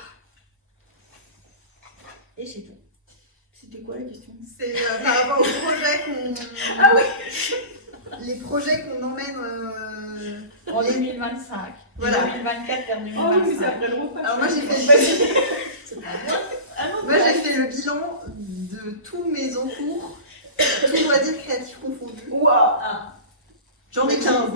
Et c'est tout. C'était quoi la question? C'est par rapport aux projets qu'on. Ah oui. Les projets qu'on emmène. En 2025. Voilà. 2024 vers Oh, mais 2025. c'est après le repas. Alors moi j'ai fait. Moi j'ai fait le bilan de tous mes encours, tous loisirs créatifs confondus. Waouh. Ah, J'en ai 15.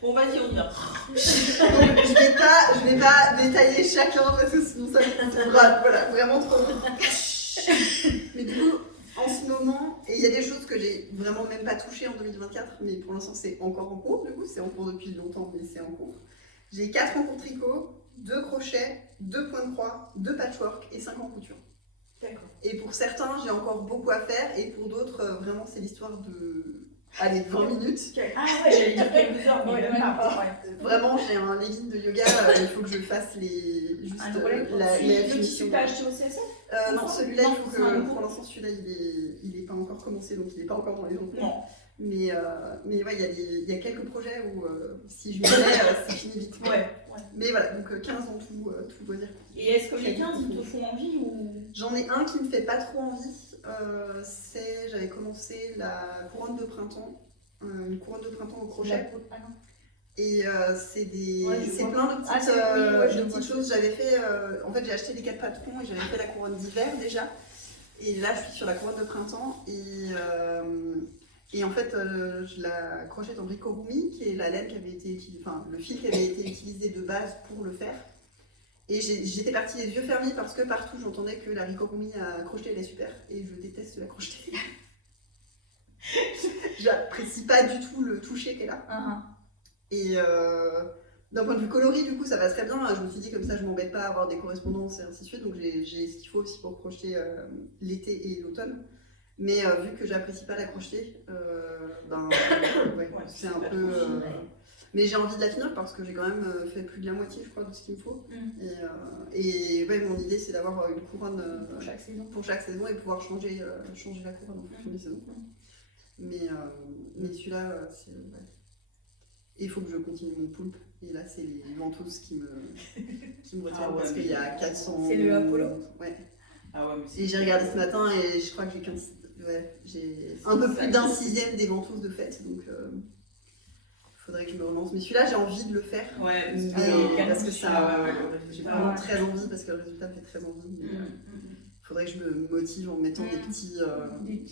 Bon, vas-y, on y va. Donc, je vais pas détailler chacun parce que sinon ça me coûtera voilà, vraiment trop long. Mais du coup, en ce moment, et il y a des choses que j'ai vraiment même pas touchées en 2024, mais pour l'instant c'est encore en cours, du coup c'est en cours depuis longtemps, mais c'est en cours. J'ai 4 en tricot, 2 crochets, 2 points de croix, 2 patchwork et 5 en couture. D'accord. Et pour certains, j'ai encore beaucoup à faire, et pour d'autres, vraiment c'est l'histoire de... Allez, 20 minutes. Ah ouais, j'allais dire quelques heures, mais Ouais, même pas. ouais. Vraiment, j'ai un legging de yoga, il faut que je fasse juste Un roulette, la Le finition. tissu que t'as acheté au CSF? Non, celui-là, il faut c'est un que. nouveau. Pour l'instant, celui-là, il est pas encore commencé, donc il n'est pas encore dans les encours. Non. Mais ouais, il y a quelques projets où si je m'y mets, c'est fini vite. Ouais. Mais voilà, donc 15 en tout loisir. Et est-ce que les 15 ils te font envie ou. J'en ai un qui me fait pas trop envie. J'avais commencé la couronne de printemps, une couronne de printemps au crochet. Ah non. Et c'est Ouais, je c'est vois. plein de Ah, petites, je de vois. petites choses. J'avais fait, en fait, j'ai acheté les 4 patrons et j'avais fait la couronne d'hiver déjà. Et là, je suis sur la couronne de printemps. Et en fait, je la crochette en rickorumi, qui est la laine qui avait été utilisée, enfin, le fil qui avait été utilisé de base pour le faire. Et j'étais partie les yeux fermés parce que partout, j'entendais que la rickorumi à crocheter, elle est super. Et je déteste la crocheter. J'apprécie pas du tout le toucher qu'elle a. Et d'un point de vue coloris, du coup, ça va très bien. Je me suis dit, comme ça, je m'embête pas à avoir des correspondances et ainsi de suite. Donc, j'ai ce qu'il faut aussi pour crocheter l'été et l'automne. Mais vu que j'apprécie pas la crocheter, ouais, c'est un peu. Mais j'ai envie de la finir parce que j'ai quand même fait plus de la moitié, je crois, de ce qu'il me faut. Et ouais, mon idée, c'est d'avoir une couronne Pour chaque saison. et pouvoir changer la couronne en fonction des saisons. Mais celui-là, c'est. Ouais. Il faut que je continue mon poulpe. Et là, c'est les ventouses qui me retiennent Ah ouais, parce qu'il y a 400. C'est le Apollo. Ouais. Ah ouais, mais Et j'ai regardé ce matin et je crois que j'ai un peu plus d'un sixième des ventouses de fête. Donc, il faudrait que je me relance. Mais celui-là, j'ai envie de le faire. Ouais, Parce que ça. J'ai vraiment Ouais. très envie parce que le résultat me fait très envie. Mais, faudrait que je me motive en mettant des petits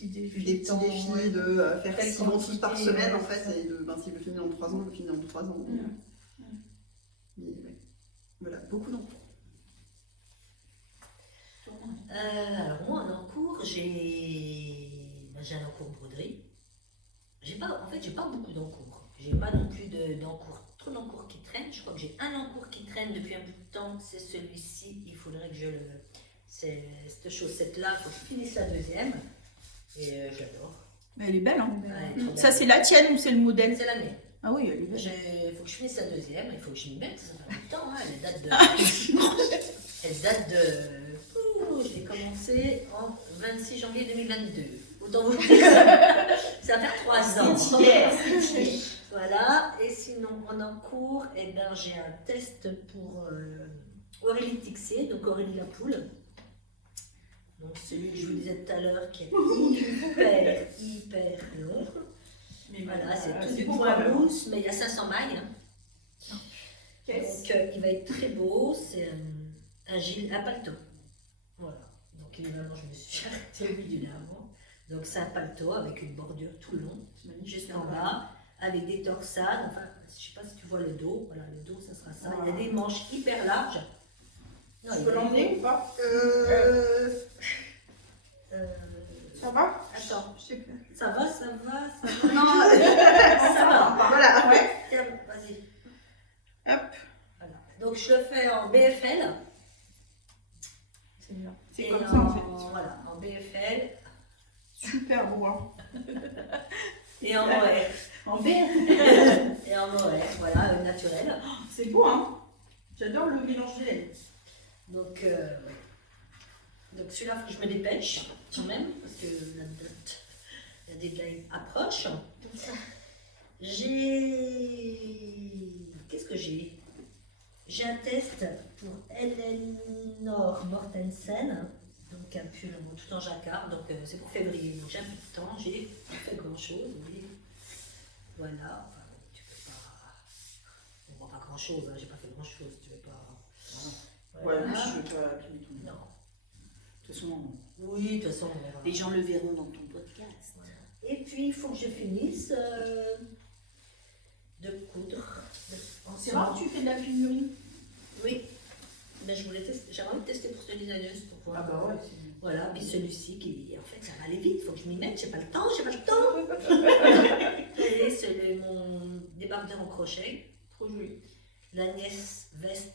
défis ouais. de faire Telle 6 ventouses par quantité, semaine en ouais, fait. Et si je le finis en 3 ans, je le finis en 3 ans. Mais ouais. Voilà, beaucoup d'encours. Alors moi en encours, j'ai un encours broderie. J'ai pas beaucoup d'encours. J'ai pas non plus trop d'encours qui traînent. Je crois que j'ai un encours qui traîne depuis un bout de temps, c'est celui-ci. Il faudrait que c'est cette chaussette-là, il faut que je finisse la deuxième. Et j'adore. Mais elle est belle, hein. Ouais, trop Ça, belle. c'est la tienne ou c'est le modèle? C'est la mienne. Ah oui, elle est belle. Il faut que je finisse la deuxième, il faut que je m'y mette, ça fait un bout de temps, hein. Elle date de... je l'ai commencé en 26 janvier 2022. Autant vous dire, ça va faire 3 ans. Voilà, et sinon en encours, j'ai un test pour Aurélie Tixé, donc Aurélie la poule. Donc celui que je vous disais tout à l'heure qui est hyper long. Mais Voilà, c'est tout c'est du beau, point quand même. mousse, mais il y a 500 mailles. Hein. Qu'est-ce Donc il va être très beau, c'est un gilet à paletot. Voilà. Donc évidemment, je me suis arrêtée au milieu avant. Donc c'est un paletot avec une bordure tout le long, jusqu'en bas, avec des torsades. Enfin, je ne sais pas si tu vois le dos. Voilà, le dos, ça sera ça. Il y a des manches hyper larges. Non, Tu il peux va être l'emmener beau. ou pas Ça va? Attends, je sais pas. Ça va, ça va. Non, Ça va. voilà. Ouais. Tiens, vas-y. Hop. Voilà. Donc je le fais en BFL. C'est bien. C'est et comme ça en fait. Voilà, en BFL Super beau. Hein. et en Mohair. En B. Et en Mohair, voilà, naturel. C'est beau, hein. J'adore le mélange des laines. Donc celui-là, il faut que je me dépêche quand même, parce que la deadline approche. Qu'est-ce que j'ai? J'ai un test pour Eleanor Mortensen, donc un pull tout en jacquard, donc c'est pour février, donc j'ai un peu de temps, j'ai pas fait grand-chose, oui. Voilà, enfin, tu peux pas... On voit pas grand-chose, hein, j'ai pas fait grand-chose, tu veux pas... Ouais, mais je veux pas appeler tout le monde. Non. De toute façon, Oui, de toute façon, on verra. les gens le verront dans ton podcast. Voilà. Et puis, il faut que je finisse de coudre. C'est rare que tu fais de la figurine. Oui. Ben, je voulais tester. J'ai envie de tester pour ce designeuse pour voir. Ah bah ouais, c'est Voilà, puis celui-ci qui, en fait, ça va aller vite. Il faut que je m'y mette. J'ai pas le temps. Et c'est mon débardeur en crochet. trop joli. L'Agnès Vest,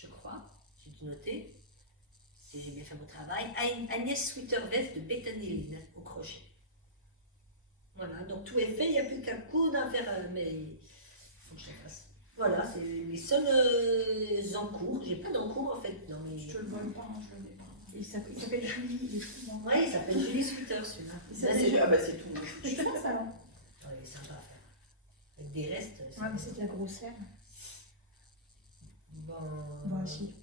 je crois. J'ai dû noter. Si j'ai bien fait mon travail. Agnès Sweater Vest de Bethany Lynn au crochet. Voilà, donc tout est fait, il n'y a plus qu'un coup à faire, mais il faut que je le fasse. Voilà, c'est les seuls encours. J'ai pas d'encours en fait dans mes. Je te le vole pas, hein, je le mets pas. Il s'appelle Julie, il est fou, hein. Ouais, il s'appelle Julie Sweater celui-là. Ah bah c'est tout. Je fais ça alors. Ouais, il est sympa à faire. Avec des restes. c'est Ouais, mais bon. c'est de la grosse laine. Bon. Moi aussi.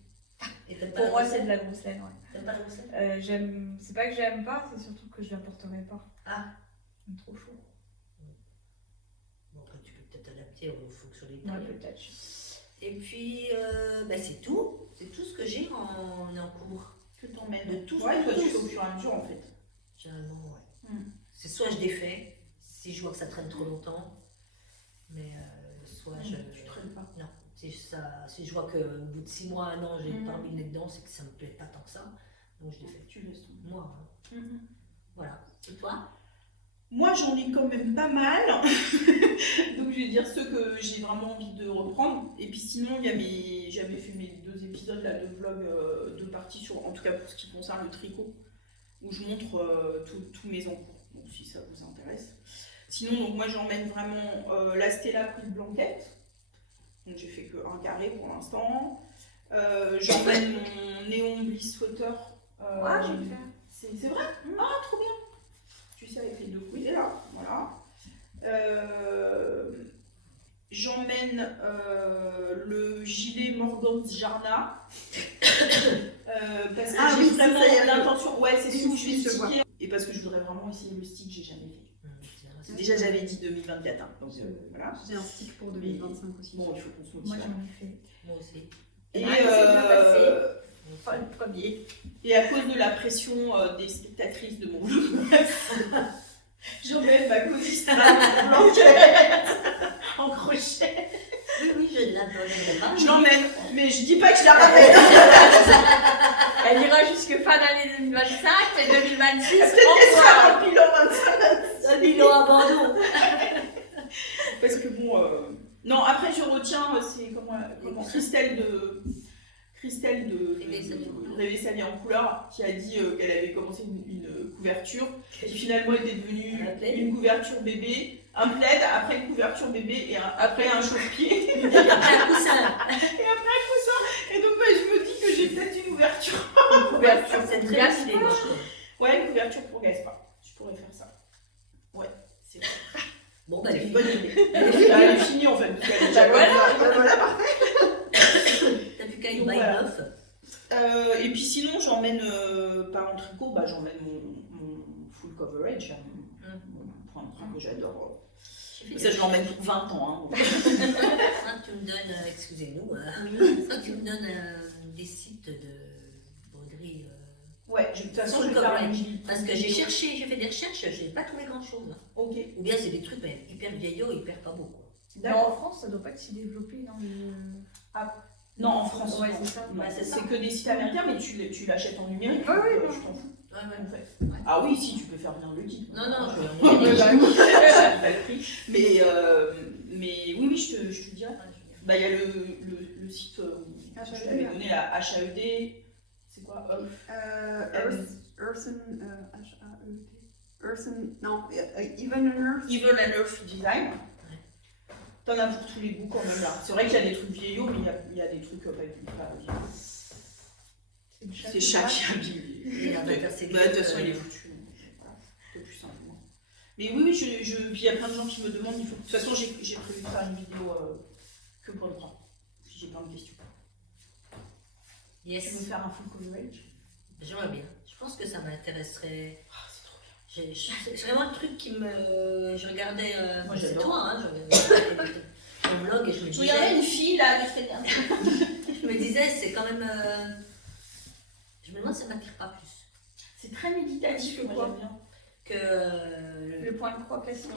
Et t'aimes pas Pour la moi, grosse c'est laine de la grosse laine, ouais. T'aimes pas la grosse laine J'aime. C'est pas que j'aime pas, c'est surtout que je la porterai pas. Ah. C'est trop chaud. Bon, après tu peux peut-être adapter en fonction des Ouais, tailles. peut-être. Et puis, bah, c'est tout. C'est tout ce que j'ai en cours. Que t'emmènes. De tout. Ouais, toi tu fais au fur et à mesure en fait. Généralement, ouais. C'est soit je défais, si je vois que ça traîne trop longtemps, mais soit je. Tu traînes pas. Non, si je vois qu'au bout de 6 mois, 1 an, j'ai pas envie de mettre dedans, c'est que ça me plaît pas tant que ça. Donc je défais. Tu laisses tomber. Moi, hein. Voilà. Et toi? Moi j'en ai quand même pas mal. Donc je vais dire ceux que j'ai vraiment envie de reprendre. Et puis sinon, j'avais fait mes 2 épisodes là, de vlog, 2 parties sur, en tout cas pour ce qui concerne le tricot, où je montre tous mes encours. Donc si ça vous intéresse. Sinon, donc moi j'emmène vraiment la Stella Prix Blanquette. Donc j'ai fait que un carré pour l'instant. J'emmène mon Néon Bliss Sweater. Ah, je vais le faire. C'est vrai? Ah, trop bien! Tu sais, avec les 2 côtés là, voilà. J'emmène le gilet Morgans Jarna. Parce que Ah j'ai oui, vraiment ça y est, l'intention. Ouais, c'est celui où je vais Oui, je vois. sticker. Et parce que je voudrais vraiment essayer le stick que j'ai jamais fait. C'est Déjà, j'avais dit 2024, hein, donc voilà. J'ai un stick pour 2025 aussi. Bon, il faut qu'on se Moi, motive. j'en ai fait. Moi aussi. Et, Ah, c'est bien passé. Pas le premier. et à cause de la pression des spectatrices de mon vlog, j'emmène ma codistral blanquette en crochet. Oui, je ne l'abandonnerai pas. Je l'emmène, mais je dis pas que je la ramène. Elle ira jusque fin d'année 2025, mais 2026, Peut-être au qu'elle sera revoir. dans le bilan 25. Un bilan abandon. Parce que bon, non, après je retiens, c'est comment Christelle de Rêver sa vie en couleur qui a dit qu'elle avait commencé une couverture qui finalement était devenue une couverture bébé, un plaid, après une couverture bébé et après un chauffe-pied. Après un coussin. Et donc je me dis que j'ai peut-être une ouverture. C'est très bien stylé, moi, je trouve. Ouais, une couverture pour Gaspard. Je pourrais faire ça. Ouais, c'est vrai. Bon, bah, C'est les une filles, bonne idée. Elle est finie en fait. Parce qu'elle est déjà Voilà, parfait. t'as plus qu'à y buy voilà. neuf. Et puis sinon, j'emmène, pas en tricot, j'emmène mon full coverage, pour un truc que j'adore. Ça, je l'emmène pour 20 ans. Hein. Ça, tu me donnes, excusez-nous, ça, tu me donnes des sites de broderie. Ouais, de toute façon, je Full vais faire coverage. une Parce que j'ai cherché, j'ai fait des recherches, j'ai pas trouvé grand-chose. Hein. Ok. Ou bien c'est des trucs hyper vieillots, hyper pas beaux. Quoi. Mais en France, ça doit pas être si développé dans les. Non, en France, Ouais, non. c'est ça. Non, Ouais, c'est c'est ça. que des sites américains, mais tu l'achètes en numérique. Ouais, ouais, je t'en fous. Ouais, ouais. En fait. Ah oui, si, tu peux faire bien le kit. Non, non, je Ouais, vais bah en oui, ça pas le prix. Mais oui, je te dirais. Il y a le site que je t'avais donné, la HAED. C'est quoi non, Even and Earth. Evil and Earth Design. T'en as pour tous les goûts quand même là. C'est vrai qu'il y a des trucs vieillots, mais il y a des trucs pas vieillots. C'est chaque qui abîme. Il a pas percé. De toute façon, il est foutu. Voilà, c'est plus simplement. Mais oui, puis il y a plein de gens qui me demandent. De toute façon, j'ai prévu de faire une vidéo que pour le bras. Puis j'ai plein de questions. Yes. Tu veux faire un full coverage? J'aimerais bien. Je pense que ça m'intéresserait. C'est trop bien. C'est vraiment le truc qui me. Je regardais. Moi, c'est j'adore. toi, hein. Je regardais ton vlog et je me Je disais. regardais une fille là, elle fait Je me disais, c'est quand même. Je me demande si ça m'attire pas plus. C'est très méditatif, Que moi quoi j'aime bien. Que. Le point de croix classique.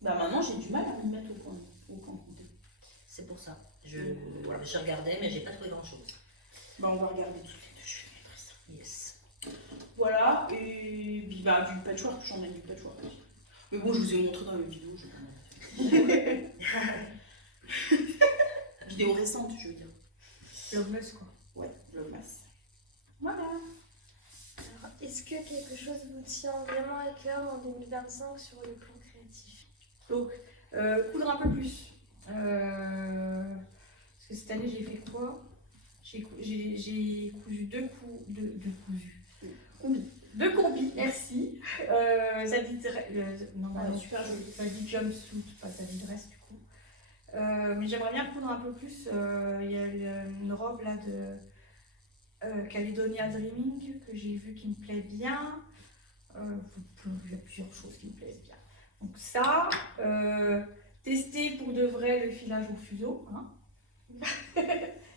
Maintenant, j'ai du mal à me mettre au point compté. C'est pour ça. Voilà. Je regardais, mais j'ai pas trouvé grand chose. On va regarder toutes les deux, je vais mettre ça. Yes. Voilà, et puis du patchwork, j'en ai du patchwork aussi. Mais bon, je vous ai montré dans la vidéo, vidéo récente, je veux dire. Vlogmas, quoi. Ouais, Vlogmas. Voilà. Alors, est-ce que quelque chose vous tient vraiment à cœur en 2025 sur le plan créatif? Donc, coudre un peu plus. Parce que cette année, j'ai fait quoi? J'ai cousu deux combis, merci. Super joli. Zadie jumpsuit, pas Zadie dress du coup. Mais j'aimerais bien coudre un peu plus. Il y a une robe là de Caledonia Dreaming que j'ai vue qui me plaît bien. Il y a plusieurs choses qui me plaisent bien. Donc ça, tester pour de vrai le filage au fuseau. Hein.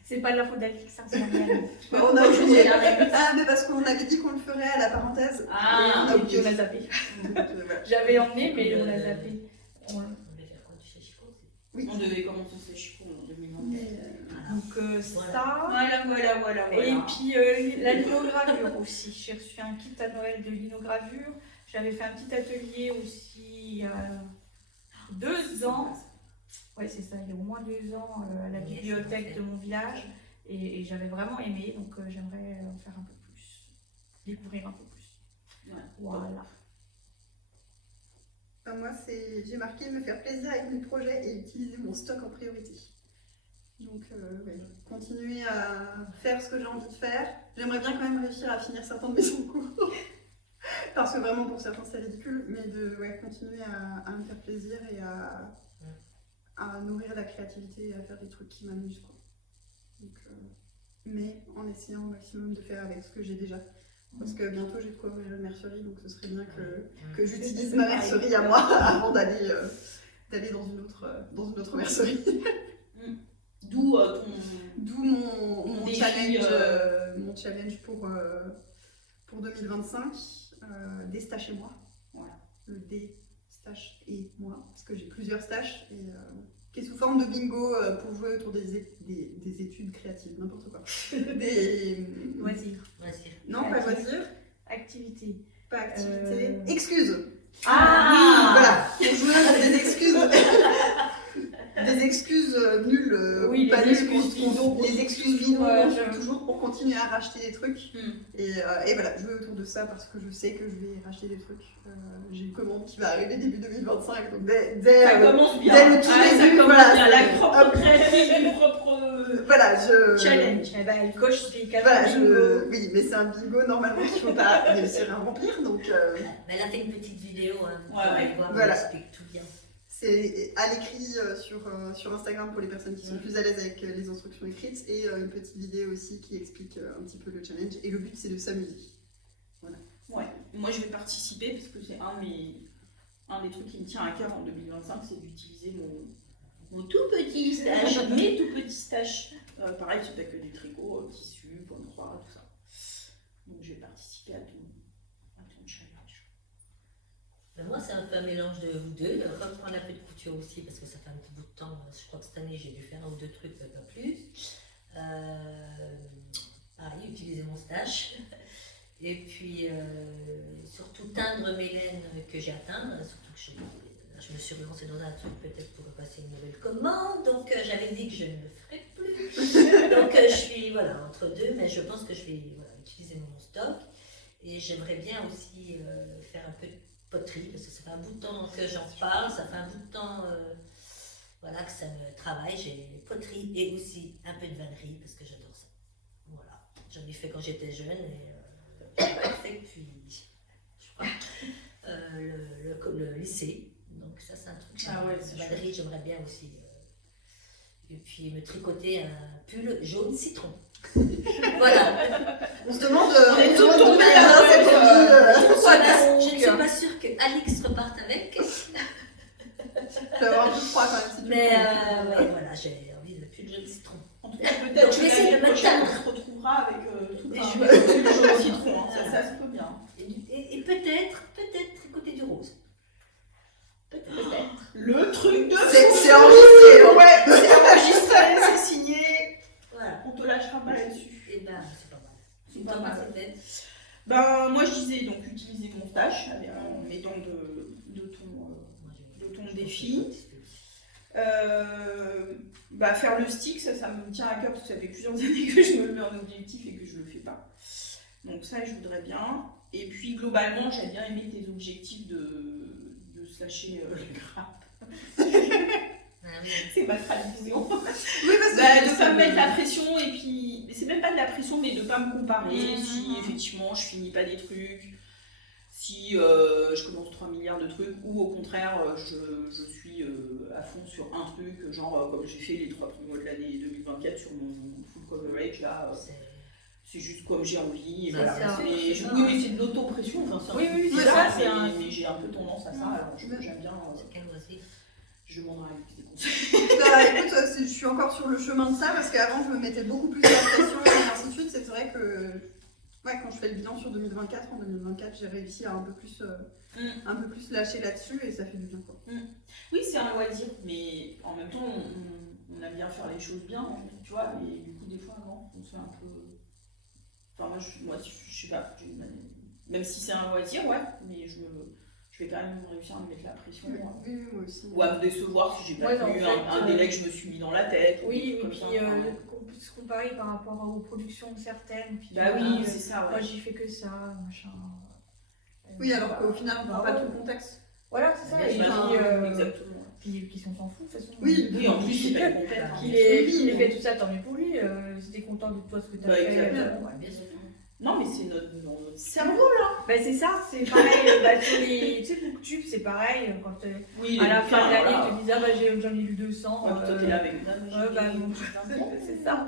C'est pas de la faute d'Alix, hein, c'est la mienne. On a oublié. Ah, mais parce qu'on avait dit qu'on le ferait à la parenthèse. Ah, Et Et puis on l'a zappé. J'avais emmené, mais on l'a zappé. On devait faire quoi du chachiko? Oui. On devait commencer ce chipon en 2020. Donc ça. Voilà. Et puis la linogravure aussi. J'ai reçu un kit à Noël de linogravure. J'avais fait un petit atelier aussi il y a 2 ans. Ouais, c'est ça, il y a au moins 2 ans à la bibliothèque de mon village. Et j'avais vraiment aimé, donc j'aimerais en faire un peu plus. Découvrir un peu plus. Ouais. Voilà. Moi, j'ai marqué me faire plaisir avec mes projets et utiliser mon stock en priorité. Donc, continuer à faire ce que j'ai envie de faire. J'aimerais bien quand même réussir à finir certains de mes concours. Parce que vraiment, pour certains, c'est ridicule. Mais de continuer à me faire plaisir et à nourrir la créativité et à faire des trucs qui m'amusent, quoi. Donc, mais en essayant au maximum de faire avec ce que j'ai déjà. Parce que bientôt j'ai de quoi ouvrir une mercerie, donc ce serait bien que j'utilise ma mercerie à moi avant d'aller dans une autre mercerie. D'où mon défi, challenge pour 2025, des stages et moi. Voilà, le D-stash et moi, parce que j'ai plusieurs stages qui est sous forme de bingo pour jouer autour des études créatives, n'importe quoi. Des Loisirs. Non, pas loisirs, Activité. pas activité. Excuses. Ah Voilà, pour jouer à des excuses. Des excuses nulles, Oui, ou pas les nulles, excuses bidons. les excuses bidons, Ouais, toujours pour continuer à racheter des trucs. Et voilà, jouer autour de ça parce que je sais que je vais racheter des trucs. J'ai une commande qui va arriver début 2025, donc ça commence bien. dès le tout ça début, commence voilà, bien. La propre hop. créativité, le propre voilà, challenge. Eh ben, elle coche ses 4 Voilà, oui, mais c'est un bingo normalement qu'il ne faut pas réussir à remplir, donc Mais elle a fait une petite vidéo, hein, Ouais, voir, voilà. elle explique tout bien. C'est à l'écrit sur Instagram pour les personnes qui sont plus à l'aise avec les instructions écrites et une petite vidéo aussi qui explique un petit peu le challenge. Et le but, c'est de s'amuser. Ouais, moi je vais participer parce que c'est un des trucs qui me tient à cœur en 2025, c'est d'utiliser mon tout petit stage, mes tout petits stages. Pareil, c'est pas que du tricot, tissu, point de croix, tout ça. Donc je vais participer à ton challenge. Ben moi, c'est un peu un mélange de vous deux. Reprendre un peu de couture aussi, parce que ça fait un petit bout de temps. Je crois que cette année, j'ai dû faire un ou deux trucs, mais pas plus. Pareil, utiliser mon stache. Et puis, surtout teindre mes laines que j'ai à teindre. Surtout que je me suis relancée dans un truc, peut-être pour passer une nouvelle commande. Donc, j'avais dit que je ne le ferais plus. Donc, je suis entre deux, mais je pense que je vais utiliser mon stock. Et j'aimerais bien aussi faire un peu de poterie, parce que ça fait un bout de temps que j'en parle, ça fait un bout de temps que ça me travaille. J'ai poterie et aussi un peu de vannerie, parce que j'adore ça. Voilà, j'en ai fait quand j'étais jeune et je l'ai fait depuis le lycée. Donc ça, c'est un truc. La vannerie, j'aimerais bien aussi. Et puis me tricoter un pull jaune citron. Voilà. On se demande est tout d'où tombé vient là-dedans, cette envie. Je ne suis pas sûre que Alix reparte avec. Tu vas avoir un peu froid quand même si tu Mais le prends. voilà, j'ai envie de pull jaune citron. En tout cas, Donc, peut-être je vais essayer de l'année me prochaine, teindre. on se retrouvera avec tout Des un jouets. jaune citron. Ça se peut bien. Et peut-être tricoter du rose. Peut-être. Le truc de C'est enregistré. Hein. Ouais, c'est enregistré, c'est signé. Voilà. On te lâchera pas là-dessus. Et ben, c'est pas mal. C'est pas mal. C'est fait. Ben, moi je disais donc utiliser mon stash en mettant de ton défi. Faire le stick, ça me tient à cœur parce que ça fait plusieurs années que je me le mets en objectif et que je le fais pas. Donc ça, je voudrais bien. Et puis globalement, j'ai bien aimé tes objectifs de slasher le grappe. Ah oui. C'est ma tradition. Oui, parce que De pas me mettre la pression et puis c'est même pas de la pression mais de pas me comparer si effectivement je finis pas des trucs, si je commence 3 milliards de trucs ou au contraire je suis à fond sur un truc genre comme j'ai fait les 3 premiers mois de l'année 2024 sur mon full coverage là, c'est juste comme j'ai envie et C'est voilà. ça. Mais c'est de l'auto-pression, enfin, c'est un Oui, truc oui, c'est bizarre, ça, mais j'ai un peu tendance à ça, alors j'aime bien, C'est quel loisir. je demanderai avec des conseils. Bah, écoute, je suis encore sur le chemin de ça parce qu'avant je me mettais beaucoup plus la pression et ainsi de suite. C'est vrai que quand je fais le bilan sur 2024, en 2024 j'ai réussi à un peu plus lâcher là-dessus et ça fait du bien quoi. Oui, c'est un loisir, mais en même temps, on aime bien faire les choses bien, tu vois, et du coup, des fois, avant, on se fait un peu. Enfin, moi, je sais pas, même si c'est un loisir, ouais, mais je vais quand même réussir à me mettre la pression. Oui, moi aussi. Ou à me décevoir si j'ai pas tenu un délai que je me suis mis dans la tête. Oui, et comme puis ça, qu'on peut se comparer par rapport aux productions de certaines. Puis bah oui, c'est ça, moi ouais. j'ai fait que ça, machin. Oui, alors qu'au final on prend pas tout le contexte. Voilà, c'est ça. Bien Et sûr, puis, exactement. puis qui s'en s'en fout de toute façon. Oui, en plus, c'est pas complète. Qu'il ait fait tout ça, tant mieux pour lui. Si t'es content de toi, ce que t'as Bah, fait. exactement. Bien sûr. Non, mais c'est notre cerveau, là. Bah, c'est ça, c'est pareil. Sur les, tu sais, BookTube, c'est pareil. Quand Oui, à la fin de l'année, voilà. ils te disent, ah bah j'en ai lu 200. Ouais, toi, t'es là avec Dan. Ouais, bah non, c'est ça.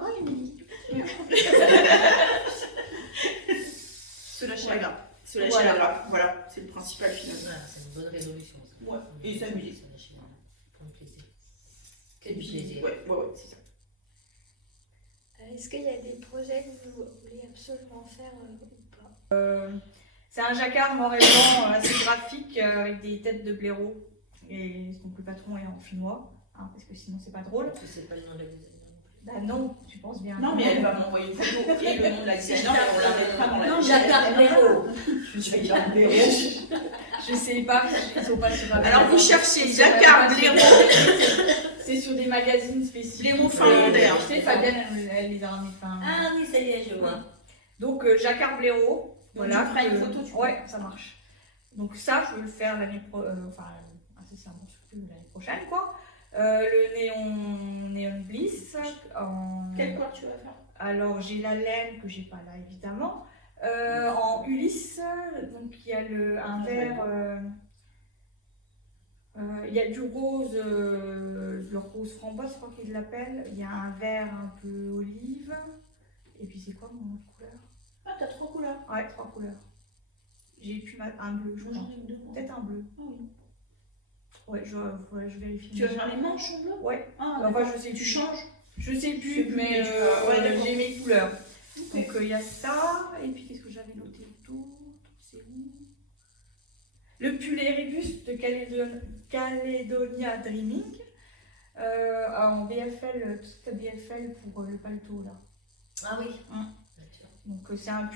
Se lâcher la grappe. Se lâcher Voilà. la grappe, voilà, c'est le principal finalement. Voilà, c'est une bonne résolution. Ça. Ouais, et s'amuser. Prendre plaisir. Que du plaisir. Ouais, c'est ça. Est-ce qu'il y a des projets que vous voulez absolument faire ou pas? C'est un jacquard noir et blanc assez graphique avec des têtes de blaireau. Et donc le patron est en finnois, hein, parce que sinon c'est pas drôle. Tu sais pas le nom de la designer. Bah non, tu penses bien. Non, mais elle va m'envoyer une photo et le nom de la designer et on la mettra dans la Non, designer. Jacquard Blaireau. Je sais pas, ils sont pas sur Alors vous cherchez Jacquard Blaireau. C'est sur des magazines spécifiques. Blaireau finlandais. Tu sais, Fabienne, elle les a ramenés. Ah oui, ça y est, je vois. Donc Jacquard Blaireau. Donc tu feras une photo, tu Ouais, ça marche. Donc ça, je veux le faire l'année prochaine. Enfin, incessamment, surtout l'année prochaine, quoi. Le Neon Bliss. Quelle couleur tu vas faire? Alors j'ai la laine que j'ai pas là évidemment. En Ulysse, donc il y a un vert Il y a du rose, le rose framboise, je crois qu'ils l'appellent. Il y a un vert un peu olive. Et puis c'est quoi mon autre couleur? Ah, t'as 3 couleurs. Ouais, 3 couleurs. J'ai plus un bleu, je Moi, crois. j'en ai 2. Peut-être un bleu. Ah oui. Ouais, je vérifie. Tu vas faire les manches en bleu? Ouais. Ah, Enfin, d'accord. je sais Tu plus. changes? Je sais Je sais plus, plus, mais mais tu vas- ouais, d'accord. j'ai mes couleurs. Ok. Donc il y a ça, et puis qu'est-ce que j'avais noté d'autre? C'est où? Le pull Erebus de Caledonia Dreaming. En BFL, toute la BFL pour le paletot là. Ah oui. Hum. Bien sûr. Donc c'est un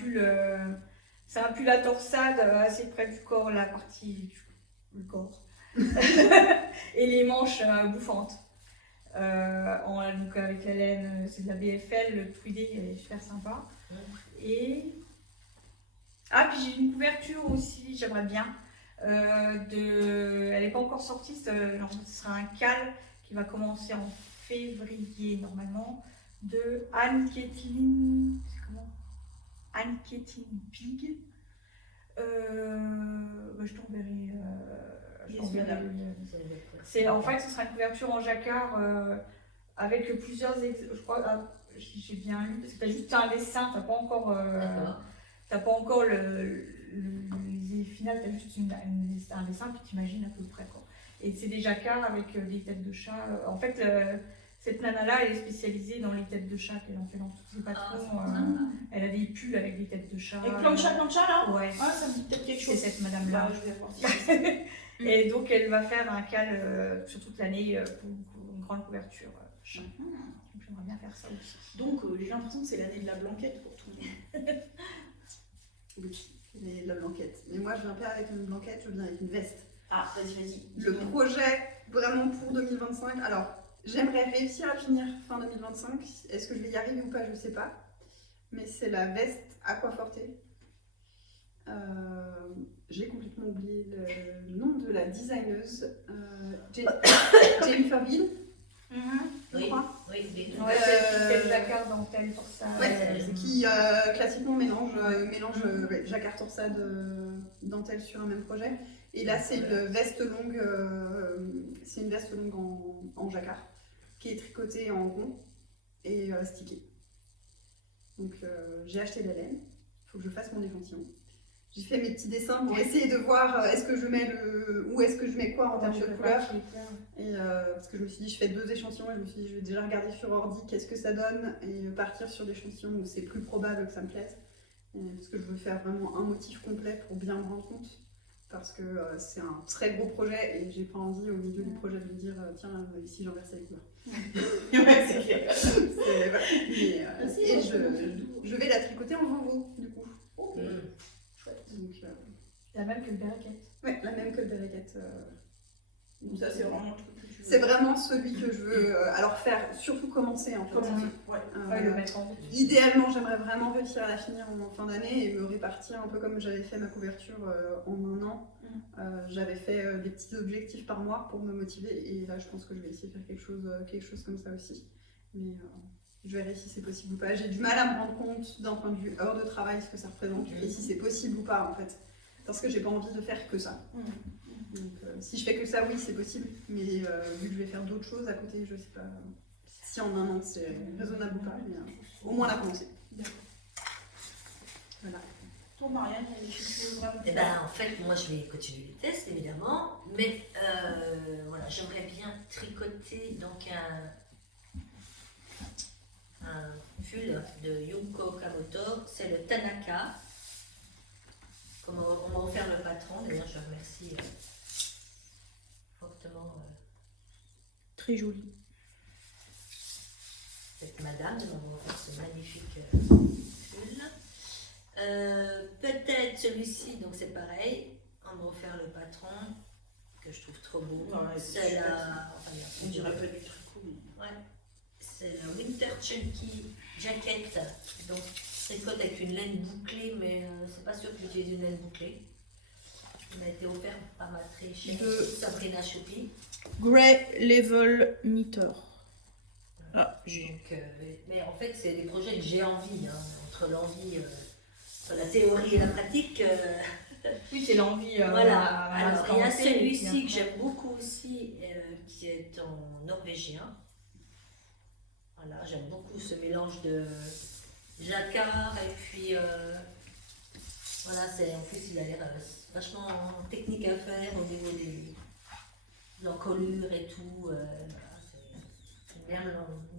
pull à torsade assez près du corps, la partie du corps. Et les manches bouffantes. Donc avec la laine, c'est de la BFL, le tweedé est super sympa. Et ah, puis j'ai une couverture aussi, j'aimerais bien. Elle n'est pas encore sortie, ce sera un cal qui va commencer en février normalement, de Anne-Kétine. C'est comment? Anne-Kétine Pig. Je t'enverrai. Yes, madame. En fait, ce sera une couverture en jacquard avec plusieurs. Je crois, j'ai bien lu, parce que tu as juste un dessin, tu n'as pas encore. T'as pas encore les finales, tu as juste un dessin, puis tu imagines à peu près. Quoi. Et c'est des jacquards avec des têtes de chat. En fait, cette nana-là, elle est spécialisée dans les têtes de chat qu'elle en fait dans tous ses patrons. Elle a des pulls avec des têtes de chat. Avec plancha là? Ouais. Ah, ça me dit peut-être quelque C'est chose. cette madame-là. Ah, je vais voir si c'est ça. Et donc, elle va faire un cal sur toute l'année pour une grande couverture. Chat. Donc, j'aimerais bien faire ça aussi. Donc, j'ai l'impression que c'est l'année de la blanquette pour tout le monde. Oui, mais la blanquette. Mais moi, je viens pas avec une blanquette, je viens avec une veste. Ah, vas-y. Le projet, vraiment pour 2025, alors, j'aimerais réussir à finir fin 2025. Est-ce que je vais y arriver ou pas, je sais pas. Mais c'est la veste Aquaforte. J'ai complètement oublié le nom de la designeuse. Jennifer Hill, je Oui, crois. oui, oui. Ouais, c'est le jacquard dentelle pour ça. Ouais, c'est qui classiquement mélange jacquard torsade dentelle sur un même projet. Et là, c'est une veste longue, en jacquard qui est tricotée en rond et stickée. Donc j'ai acheté la laine. Il faut que je fasse mon échantillon. J'ai fait mes petits dessins pour essayer de voir est-ce que je mets où est-ce que je mets quoi en termes de couleurs. Et parce que je me suis dit, je fais 2 échantillons et je me suis dit, je vais déjà regarder sur ordi qu'est-ce que ça donne et partir sur des échantillons où c'est plus probable que ça me plaise. Parce que je veux faire vraiment un motif complet pour bien me rendre compte. Parce que c'est un très gros projet et j'ai pas envie au milieu du projet de me dire, tiens, ici j'inverse les couleurs. Ouais, c'est clair. Et je vais la tricoter en Vovo, du coup. Chouette. Donc, La même que le Bereket. ouais, la même que le Bereket. Donc ça, c'est vraiment un truc que tu veux. C'est vraiment celui que je veux alors faire, surtout commencer en fait. Ouais. Ouais, le mettre en route. Idéalement, j'aimerais vraiment réussir à la finir en fin d'année et me répartir un peu comme j'avais fait ma couverture en un an. J'avais fait des petits objectifs par mois pour me motiver et là, je pense que je vais essayer de faire quelque chose comme ça aussi. Mais je verrai si c'est possible ou pas. J'ai du mal à me rendre compte d'un point de vue heure de travail ce que ça représente et si c'est possible ou pas en fait. Parce que j'ai pas envie de faire que ça. Donc, si je fais que ça, oui, c'est possible. Mais vu que je vais faire d'autres choses à côté, je sais pas si en un an c'est raisonnable ou pas. Mais au moins, on a commencé. Voilà. Toi, Marianne, il y a des choses que tu veux vraiment Eh faire. ben, en fait, moi, je vais continuer les tests, évidemment. Mais voilà, j'aimerais bien tricoter donc un pull de Yunko Kamoto. C'est le Tanaka. Comme on m'a offert le patron, d'ailleurs, je remercie fortement Très joli. cette madame de m'avoir offert ce magnifique pull. Peut-être celui-ci, donc c'est pareil. On m'a offert le patron, que je trouve trop beau. Ouais, c'est super, la. ça. On dirait pas du tricot. Ouais. C'est la Winter Chunky Jacket. Donc, tricote avec une laine bouclée, mais c'est pas sûr que j'utilise une laine bouclée. Il m'a été offert par ma très chère Sabrina Choupi. Grey Level Knitter. Ah, Donc, mais en fait, c'est des projets que j'ai envie. Hein, entre l'envie, entre la théorie et la pratique, Oui, c'est l'envie. Voilà. à Alors, il y a l'instant T, et puis celui-ci que après- j'aime beaucoup aussi, qui est en norvégien. Voilà, j'aime beaucoup ce mélange de jacquard et puis voilà, en plus il a l'air vachement technique à faire au niveau de l'encolure et tout. Voilà, j'aime bien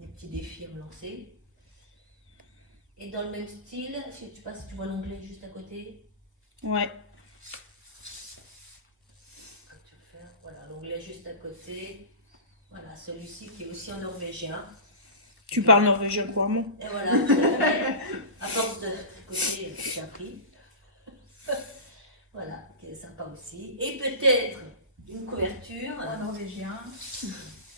des petits défis à me lancer. Et dans le même style, je sais pas si tu vois l'onglet juste à côté. Ouais. Tu veux faire, voilà, l'onglet juste à côté. Voilà, celui-ci qui est aussi en norvégien. Tu parles norvégien couramment. Et voilà, tout à fait. À force de côté, j'ai appris. Voilà, qui est sympa aussi. Et peut-être une couverture. En norvégien.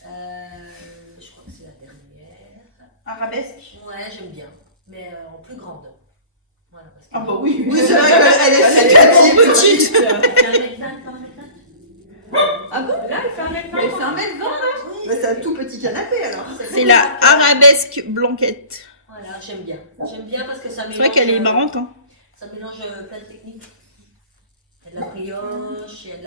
Je crois que c'est la dernière. Arabesque. Ouais, j'aime bien. Mais en plus grande. Voilà, parce que... Ah bah oui. Oui, c'est vrai qu'elle est tellement petite. petite. C'est 1m20 par 1m20. Ah bon? Là, il fait 1m20. Elle fait 1m20 là? Oui. Bah, c'est un tout petit canapé alors. C'est la arabesque blanquette. Voilà, j'aime bien. J'aime bien parce que ça mélange... C'est vrai qu'elle est marrante, hein. Ça mélange plein de techniques. Il y a de la brioche, il y a de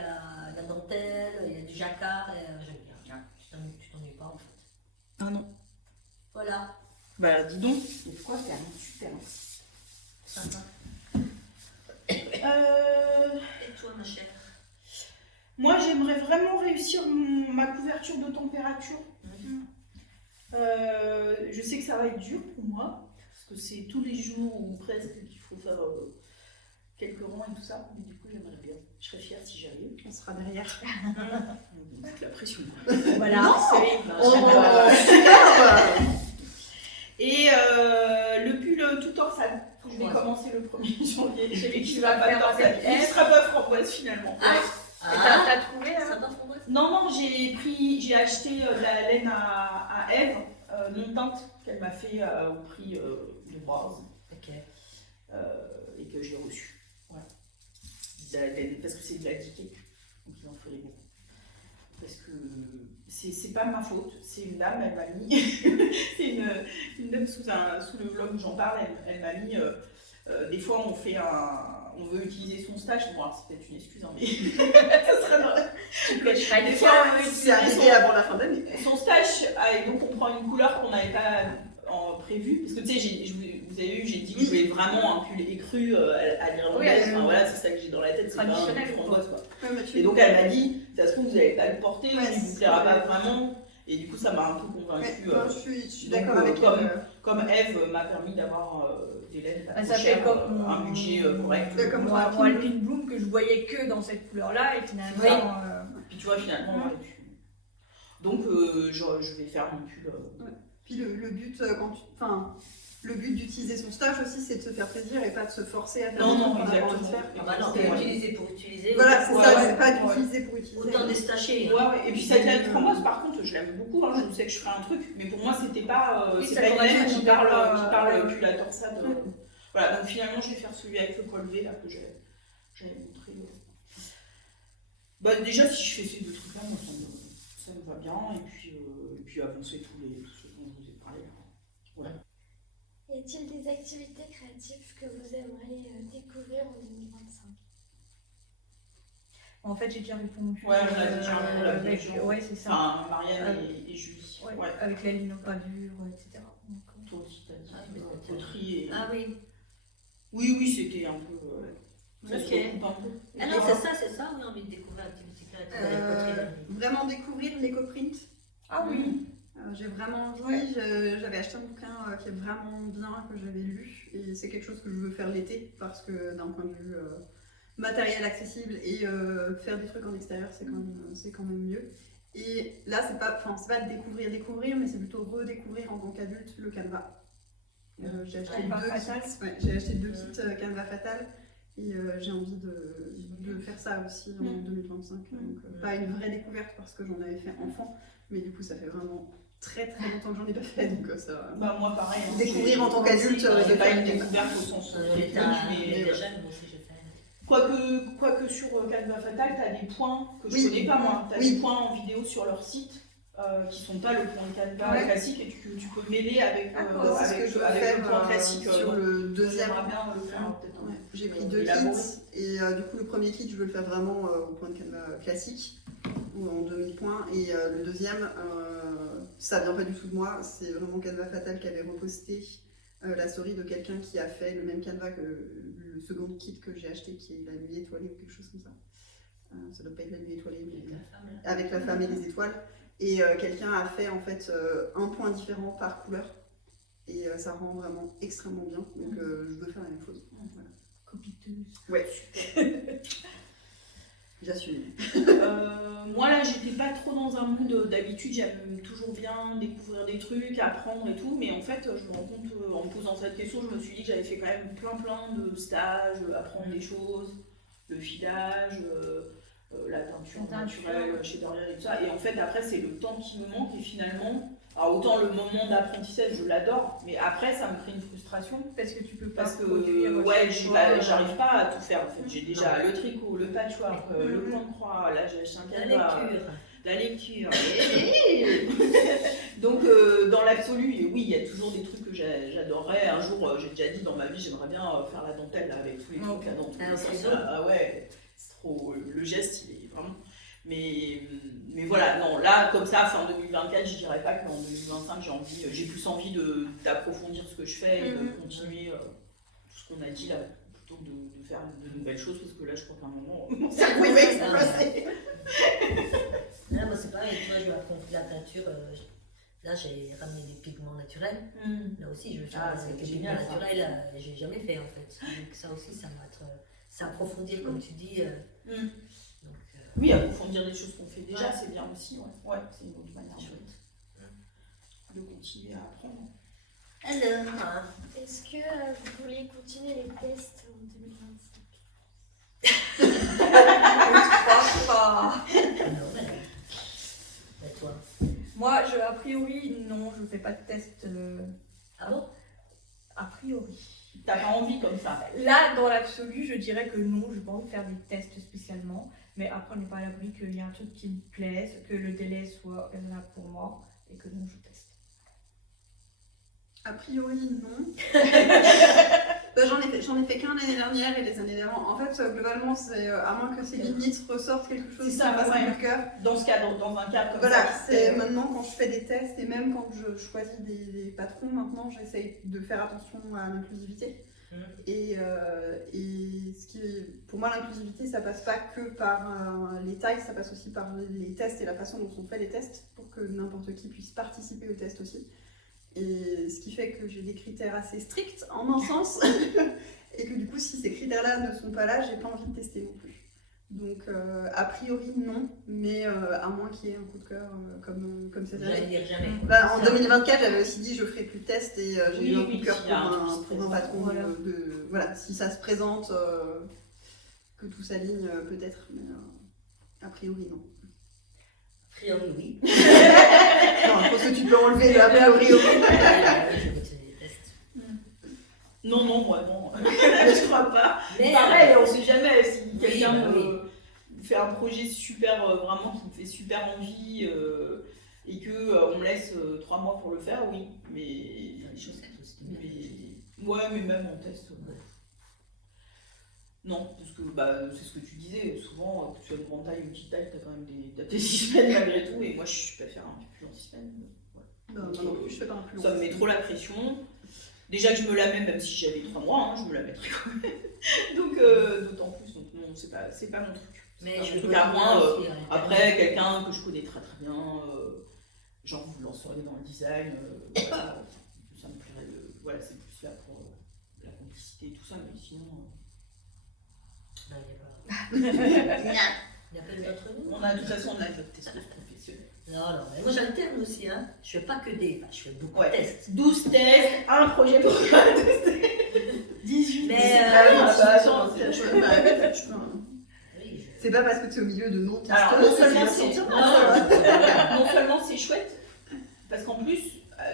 la dentelle, il y a du jacquard, et j'aime bien. Tu t'ennuies pas en fait. Ah non. Voilà, Bah dis donc. Pourquoi c'est un super. sympa. Et toi ma chère? Moi j'aimerais vraiment réussir ma couverture de température. Je sais que ça va être dur pour moi, parce que c'est tous les jours ou presque qu'il faut faire quelques rangs et tout ça, mais du coup j'aimerais bien. Je serais fière si j'avais. On sera derrière. On met la pression. Voilà, Non. c'est Oh, Et le pull tout en salle. Je vais commencer le 1er janvier. Celui qui va pas faire dans avec Il Eve. sera pas framboise finalement. T'as trouvé ça hein va framboise? Non, j'ai acheté de la laine à Eve, non teinte, qu'elle m'a fait au prix de base. Ok. Et que j'ai reçu. Voilà. De la laine, parce que c'est de la diquée, donc il en fallait beaucoup. Parce que c'est pas ma faute, c'est une dame, elle m'a mis. C'est une dame sous le vlog où j'en parle, elle m'a mis. Des fois on veut utiliser son stage, bon c'est peut-être une excuse, hein, mais ça serait dans des fois on veut c'est utiliser arrivé avant la fin d'année. son stage, et donc on prend une couleur qu'on n'avait pas prévue, parce que tu sais, vous avez vu, j'ai dit que je voulais vraiment un pull écru à l'irlandaise, Oui, enfin voilà, c'est ça que j'ai dans la tête, c'est pas un traditionnel, framboise quoi. Ouais, mais Et donc elle m'a dit, ça se trouve vous n'allez pas le porter, Ouais, il vous plaira pas vraiment, et du coup ça m'a un peu convaincue. je suis donc, d'accord avec comme Eve m'a permis d'avoir des laines pas Bah, trop ça fait chères, comme un budget correct. comme moi, moi, Alpine Bloom que je voyais que dans cette couleur-là et finalement. Oui. Puis tu vois finalement, ouais, donc je vais faire mon pull. Puis le but le but d'utiliser son stage aussi, c'est de se faire plaisir et pas de se forcer à faire Non, des non, trucs qu'on a pas envie de exactement. faire. Ah bah non, C'est- t'es utilisé pour utiliser. Voilà, c'est Ouais, ça, ouais, c'est pas ouais. d'utiliser pour utiliser. Autant déstacher. Ouais, ouais. Et puis cette laine framboise, par contre, je l'aime beaucoup. Hein. Je sais que je ferai un truc, mais pour moi, c'était pas, Oui, c'est ça pas une laine correspond qui pas, parle ouais. plus la torsade. Voilà, donc finalement, je vais faire celui avec le col V là que j'avais montré. Bah, déjà, si je fais ces deux trucs-là, moi, ça me va bien. Et puis avancer tous ceux dont je vous ai parlé. Voilà. Y a-t-il des activités créatives que vous aimeriez découvrir en 2025? En fait, j'ai déjà répondu. Ouais, on a déjà répondu à avec, plusieurs. ouais, c'est ça. Enfin, Marianne et Julie. Ouais, Ouais. avec la linogravure, etc. Donc, Toi aussi, t'as dit Ah, mais t'as- poterie et... Ah oui. Oui, c'était un peu... ça se Ok. recoupe un peu. Ah non, c'est ça, oui, envie de découvrir l'activité créative de la poterie. Vraiment découvrir l'éco-print. Ah oui. J'ai vraiment envie, j'avais acheté un bouquin qui est vraiment bien, que j'avais lu, et c'est quelque chose que je veux faire l'été, parce que d'un point de vue matériel accessible et faire des trucs en extérieur, c'est quand même mieux. Et là, c'est pas découvrir, mais c'est plutôt redécouvrir en tant qu'adulte le Canva. J'ai acheté Canva deux Fatal. kits, j'ai acheté 2 kits Canva Fatal, et j'ai envie de faire ça aussi en 2025. Donc, pas une vraie découverte parce que j'en avais fait enfant, mais du coup, ça fait vraiment très longtemps que j'en ai pas fait, donc ça... Bah moi pareil. Hein, Découvrir en tant qu'adulte, c'est de pas faire une des- découverte au sens On technique, était mais déjà, moi aussi j'ai fait. quoique sur Canva Fatal, t'as des points que je Oui. connais pas moi. T'as Oui. des points en vidéo sur leur site qui sont pas le point de Canva classique et que tu peux mêler avec, C'est ce que je veux avec faire le point classique. sur le deuxième. J'aimerais bien le faire peut-être. Ouais, j'ai pris 2 élaboré. kits et du coup le premier kit je veux le faire vraiment au point de Canva classique ou en demi-point et le deuxième ça vient pas du tout de moi, c'est vraiment Canva Fatal qui avait reposté la story de quelqu'un qui a fait le même Canva que le second kit que j'ai acheté qui est la nuit étoilée ou quelque chose comme ça. Ça doit pas être la nuit étoilée mais avec la femme et les étoiles et quelqu'un a fait en fait un point différent par couleur et ça rend vraiment extrêmement bien donc je veux faire la même chose. Voilà. Copiteuse. Ouais. J'assume. Moi là j'étais pas trop dans un mood d'habitude, j'aime toujours bien découvrir des trucs, apprendre et tout, mais en fait je me rends compte en me posant cette question, je me suis dit que j'avais fait quand même plein de stages, apprendre des choses, le filage, la teinture naturelle chez Dorian et tout ça, et en fait après c'est le temps qui me manque et finalement, alors autant le moment d'apprentissage je l'adore, mais après ça me crée une frustration. Parce que tu peux pas Parce que produire. j'arrive pas à tout faire en fait. J'ai déjà le tricot, le patchwork, le point de croix, là j'ai acheté un Canva, la lecture. Donc dans l'absolu, oui, il y a toujours des trucs que j'adorerais. Un jour, j'ai déjà dit dans ma vie, j'aimerais bien faire la dentelle là, avec tous les trucs là dans tous les sens. Ah ouais, c'est trop. Le geste, il est vraiment. Mais voilà, non, là, comme ça, fin 2024, je dirais pas qu'en 2025, j'ai plus envie d'approfondir ce que je fais et de continuer tout ce qu'on a dit là, plutôt que de faire de nouvelles choses, parce que là, je crois qu'à un moment, mon cerveau il va exploser. Là, moi, c'est pareil, tu vois, je vais apprendre la peinture. Là, j'ai ramené des pigments naturels. Là aussi, je vais faire avec des pigments naturels. J'ai jamais fait, en fait. Donc ça aussi, ça va être... C'est approfondir, comme tu dis. Donc, oui, approfondir les choses qu'on fait déjà, c'est bien aussi. Ouais, c'est une autre manière de continuer à apprendre. alors, Est-ce que vous voulez continuer les tests en 2025? Je crois pas. non, voilà. Et toi? Moi, a priori, non, je fais pas de test. Ah bon? A priori. T'as pas envie comme ça? Là, dans l'absolu, je dirais que non, je n'ai pas envie de faire des tests spécialement. Mais après, on n'est pas à l'abri qu'il y ait un truc qui me plaise, que le délai soit raisonnable pour moi et que non, je teste. A priori, non. J'en ai fait qu'un l'année dernière et les années d'avant. En fait, globalement, c'est à moins que ces limites ressortent quelque chose C'est qui ça, me fasse un ouais. coup de cœur. Dans ce cadre, dans un cadre comme Voilà, ça. c'est maintenant quand je fais des tests et même quand je choisis des patrons, maintenant j'essaye de faire attention à l'inclusivité. Et ce qui pour moi, l'inclusivité, ça passe pas que par les tailles, ça passe aussi par les tests et la façon dont sont faits les tests pour que n'importe qui puisse participer aux tests aussi. Et ce qui fait que j'ai des critères assez stricts en un sens et que du coup, si ces critères-là ne sont pas là, j'ai pas envie de tester non plus. Donc, a priori, non, mais à moins qu'il y ait un coup de cœur comme cette année. J'allais dire jamais. Bah, en 2024, j'avais aussi dit je ferai plus de tests et j'ai eu un coup de cœur s'il y a un truc qui se pour un présente, patron. voilà. Voilà, si ça se présente, que tout s'aligne, peut-être, mais a priori, non. A priori, oui. Non, je pense que tu peux enlever le a priori. Je vais continuer les tests. Non, moi non, je crois pas. Mais Pareil, on sait jamais si quelqu'un oui. fait un projet super, vraiment qui me fait super envie et que on me laisse 3 mois pour le faire, oui. Mais les chaussettes aussi. mais même en test. Non, parce que c'est ce que tu disais, souvent, que tu as une grande taille ou une petite taille, t'as quand même des 6 semaines malgré tout, et moi je peux faire un peu plus en 6 semaines. Non, non plus, je fais pas un plus long. Ça me met trop la pression. Déjà que je me la mets, même si j'avais 3 mois, je me la mettrais quand même. Donc, d'autant plus, donc non, c'est pas mon truc. Mais C'est je un truc veux à moi. aussi, Après, quelqu'un que je connais très bien, genre vous lanceriez dans le design, voilà, ça me plairait. Voilà, c'est plus là pour la complicité et tout ça, mais sinon. Non, il n'y a pas les autres nous. On a de toute façon, on a notre testeuse professionnelle. Non, mais moi j'alterne aussi, hein. Je fais pas que des, je fais beaucoup de Ouais. tests. 12 tests, un projet pour tester. 18 Mais, attends, Oui, C'est pas parce que tu es au milieu de non alors, non seulement c'est non seulement c'est chouette, parce qu'en plus,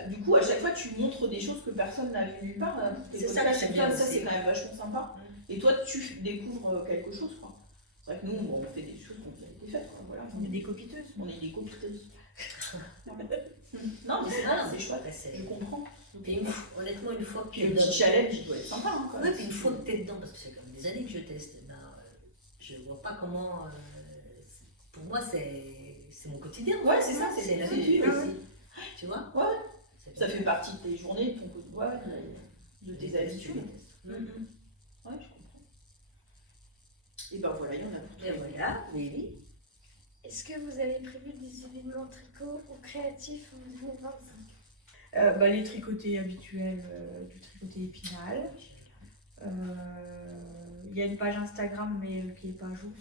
du coup, à chaque fois, tu montres des choses que personne n'a vu nulle part. C'est ça que j'aime bien Ça, aussi. c'est quand même vachement sympa. Et toi, tu découvres quelque chose, quoi. C'est vrai que nous, on fait des choses qu'on fait des fêtes, quoi. Voilà. On est des copiteuses. On est des copiteuses. Non, mais c'est chouette, Après, c'est- je comprends. Puis honnêtement, une fois que Puis tu es le dedans, petit challenge doit être sympa, hein, quand ouais, même. puis une fois que tu es dedans, parce que c'est comme des années que je teste, ben, je vois pas comment. Pour moi, c'est mon quotidien. Ouais, c'est ça, C'est la c'est- vie ouais. aussi. Tu vois? Ouais. C'est Ça fait partie de tes journées, de ton ouais, de des tes tests, habitudes. tu les testes. Ouais, je comprends. Et ben voilà, il y en a pour tout Et le monde. voilà, oui. Est-ce que vous avez prévu des événements tricot ou créatifs en 2025? Les tricotés habituels du tricoté épinal. Il y a une page Instagram mais qui n'est pas à jour,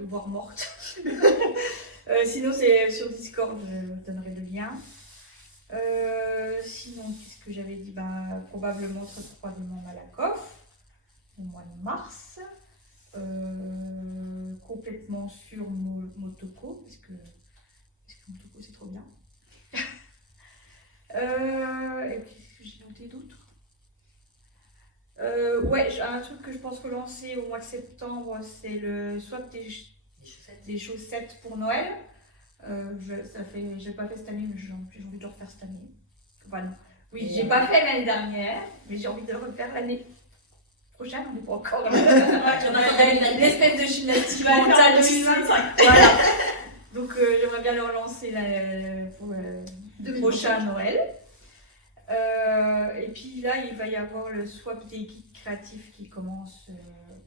voire morte. Sinon c'est sur Discord, je vous donnerai le lien. Sinon, qu'est-ce que j'avais dit, probablement très probablement Malakoff au mois de mars. Complètement sur Motoko parce que Motoko c'est trop bien. Et puis qu'est-ce que j'ai noté d'autre? J'ai un truc que je pense relancer au mois de septembre, c'est le swap Les chaussettes. des chaussettes pour Noël. J'ai pas fait cette année, mais j'ai envie de le refaire cette année. Enfin, non. Oui, Et j'ai pas fait l'année dernière, mais j'ai envie de le refaire l'année prochaine. On n'est pas encore là. Une espèce de gymnastique Tu vas le faire en mentale. 2025. Voilà. Donc j'aimerais bien le relancer pour le prochain Noël. Et puis là, il va y avoir le swap des guides créatifs qui commence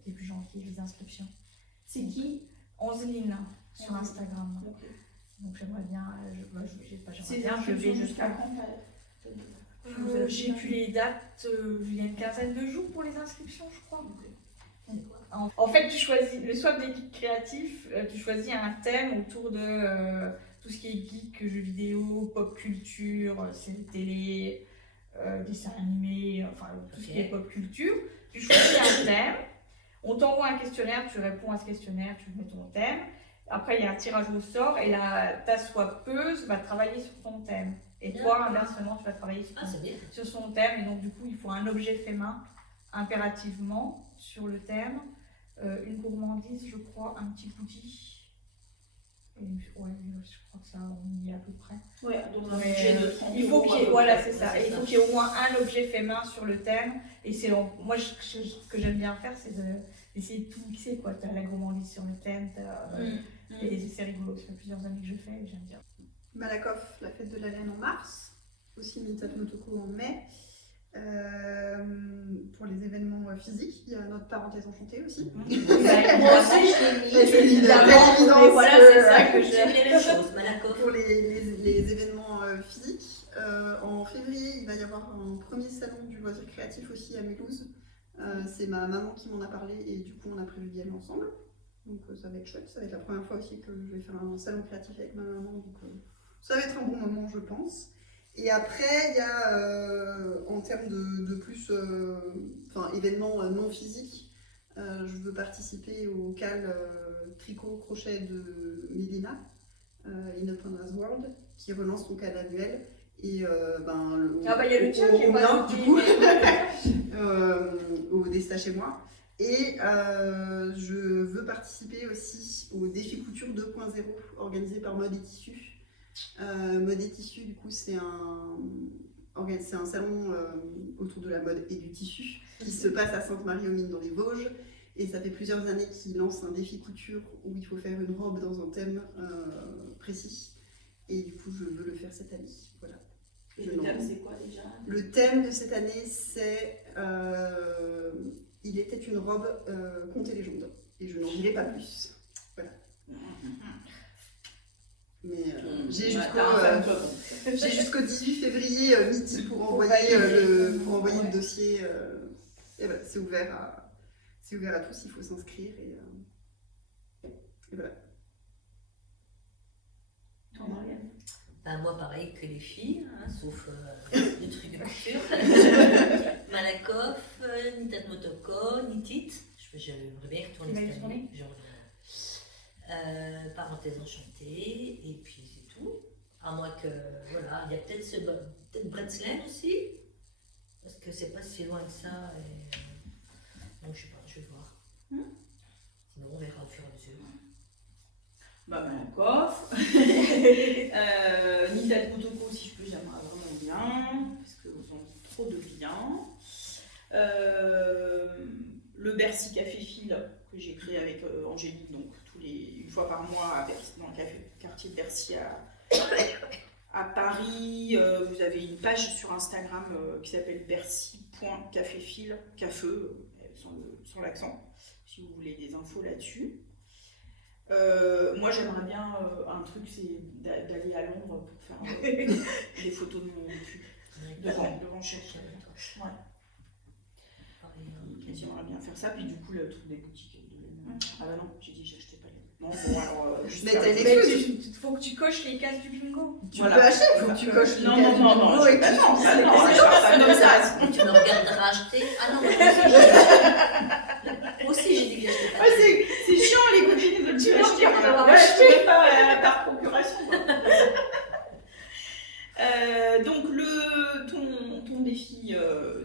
début janvier, les inscriptions. C'est qui? Angeline sur Instagram. Ok. Donc j'aimerais bien, C'est je vais jusqu'à jusqu'à. quand? J'ai plus les dates, il y a une quinzaine de jours pour les inscriptions, je crois. En fait, tu choisis le swap des geeks créatifs, tu choisis un thème autour de tout ce qui est geek, jeux vidéo, pop culture, séries télé, dessins animés, enfin tout ce qui est pop culture. Tu choisis un thème, on t'envoie un questionnaire, tu réponds à ce questionnaire, tu mets ton thème. Après, il y a un tirage au sort et ta swappeuse va travailler sur ton thème. Et toi, inversement, tu vas travailler sur son thème. Et donc, du coup, il faut un objet fait main impérativement sur le thème. Une gourmandise, je crois, un petit goodie. Et, je crois que ça, on y est à peu près. Ouais, donc un Mais, budget de 30 il faut euros, qu'il y ait, à peu voilà, près. c'est ça. Ouais, Et il faut qu'il y ait au moins un objet fait main sur le thème. Et c'est moi, ce que j'aime bien faire, c'est d'essayer de tout mixer, quoi. Tu as la gourmandise sur le thème, et c'est rigolo. Ça fait plusieurs années que je fais et j'aime bien. Malakoff, la fête de la laine en mars, aussi Mitat Motoko en mai. Pour les événements physiques, il y a notre parenthèse enchantée aussi. Moi aussi, je l'ai mis. C'est évidemment, évident, mais voilà, c'est ça que J'ai j'aime. mis les mêmes choses, Malakoff. Pour les événements physiques, en février, il va y avoir un premier salon du loisir créatif aussi à Mulhouse. C'est ma maman qui m'en a parlé et du coup on a prévu d'y aller ensemble. Donc ça va être chouette, ça va être la première fois aussi que je vais faire un salon créatif avec ma maman. Donc ça va être un bon moment je pense. Et après il y a en termes de plus événements non physiques, je veux participer au CAL tricot crochet de Mélina, In a Panda's World, qui relance son CAL annuel. Et il y a le tien qui est pas du noté, coup, mais- au Desta chez moi. Et je veux participer aussi au défi couture 2.0 organisé par Mode et Tissu. Mode et Tissu, du coup, c'est un salon autour de la mode et du tissu qui se passe à Sainte-Marie-aux-Mines dans les Vosges. Et ça fait plusieurs années qu'il lance un défi couture où il faut faire une robe dans un thème précis. Et du coup, je veux le faire cette année. Voilà. Et le thème, c'est quoi déjà? Le thème de cette année, c'est Il était une robe, conte et légende. Et je n'en dirai pas plus. Voilà. Mais j'ai jusqu'au 18 février midi pour envoyer le dossier. Et voilà, c'est ouvert à tous, il faut s'inscrire. Et voilà. Toi, Marianne? Moi, pareil que les filles, sauf le truc de couture. Malakoff, Nitat Motoko, Nitit. J'aimerais bien y retourner Tu vas y cette retourner? année. Parenthèse enchantée, et puis c'est tout. À moins que, voilà, il y a peut-être Bretzlen aussi, parce que c'est pas si loin que ça. Donc je sais pas, je vais voir. Sinon, on verra au fur et à mesure. Malakoff. Nitat Motoko, si je le Bercy Café Fil que j'ai créé avec Angélique, donc une fois par mois à Bercy, dans le quartier de Bercy à Paris. Vous avez une page sur Instagram qui s'appelle bercy.caféfil, cafeu, sans l'accent, si vous voulez des infos là-dessus. Moi j'aimerais bien un truc, c'est d'aller à Londres pour faire des photos de mon cul devant chez moi. Ouais. J'aimerais bien faire ça, puis du coup le truc des boutiques de laine. Ah bah non, j'ai dit j'achetais pas les. Non, bon alors juste Mais faire t'as des des photos. excuses. Il faut que tu coches les cases du bingo. Tu Voilà. peux acheter, il faut que tu coches les Non, cases du non, bingo non, et je que tu non, fasses ça, les non, cases. je fais pas comme ça. Tu me regarderas acheter. Ah non, moi aussi j'ai dit que j'achetais pas. Ouais, c'est chiant les copines de Tu vas acheter. dire, on va Ouais, je acheter. fais pas par procuration. Quoi. Donc ton défi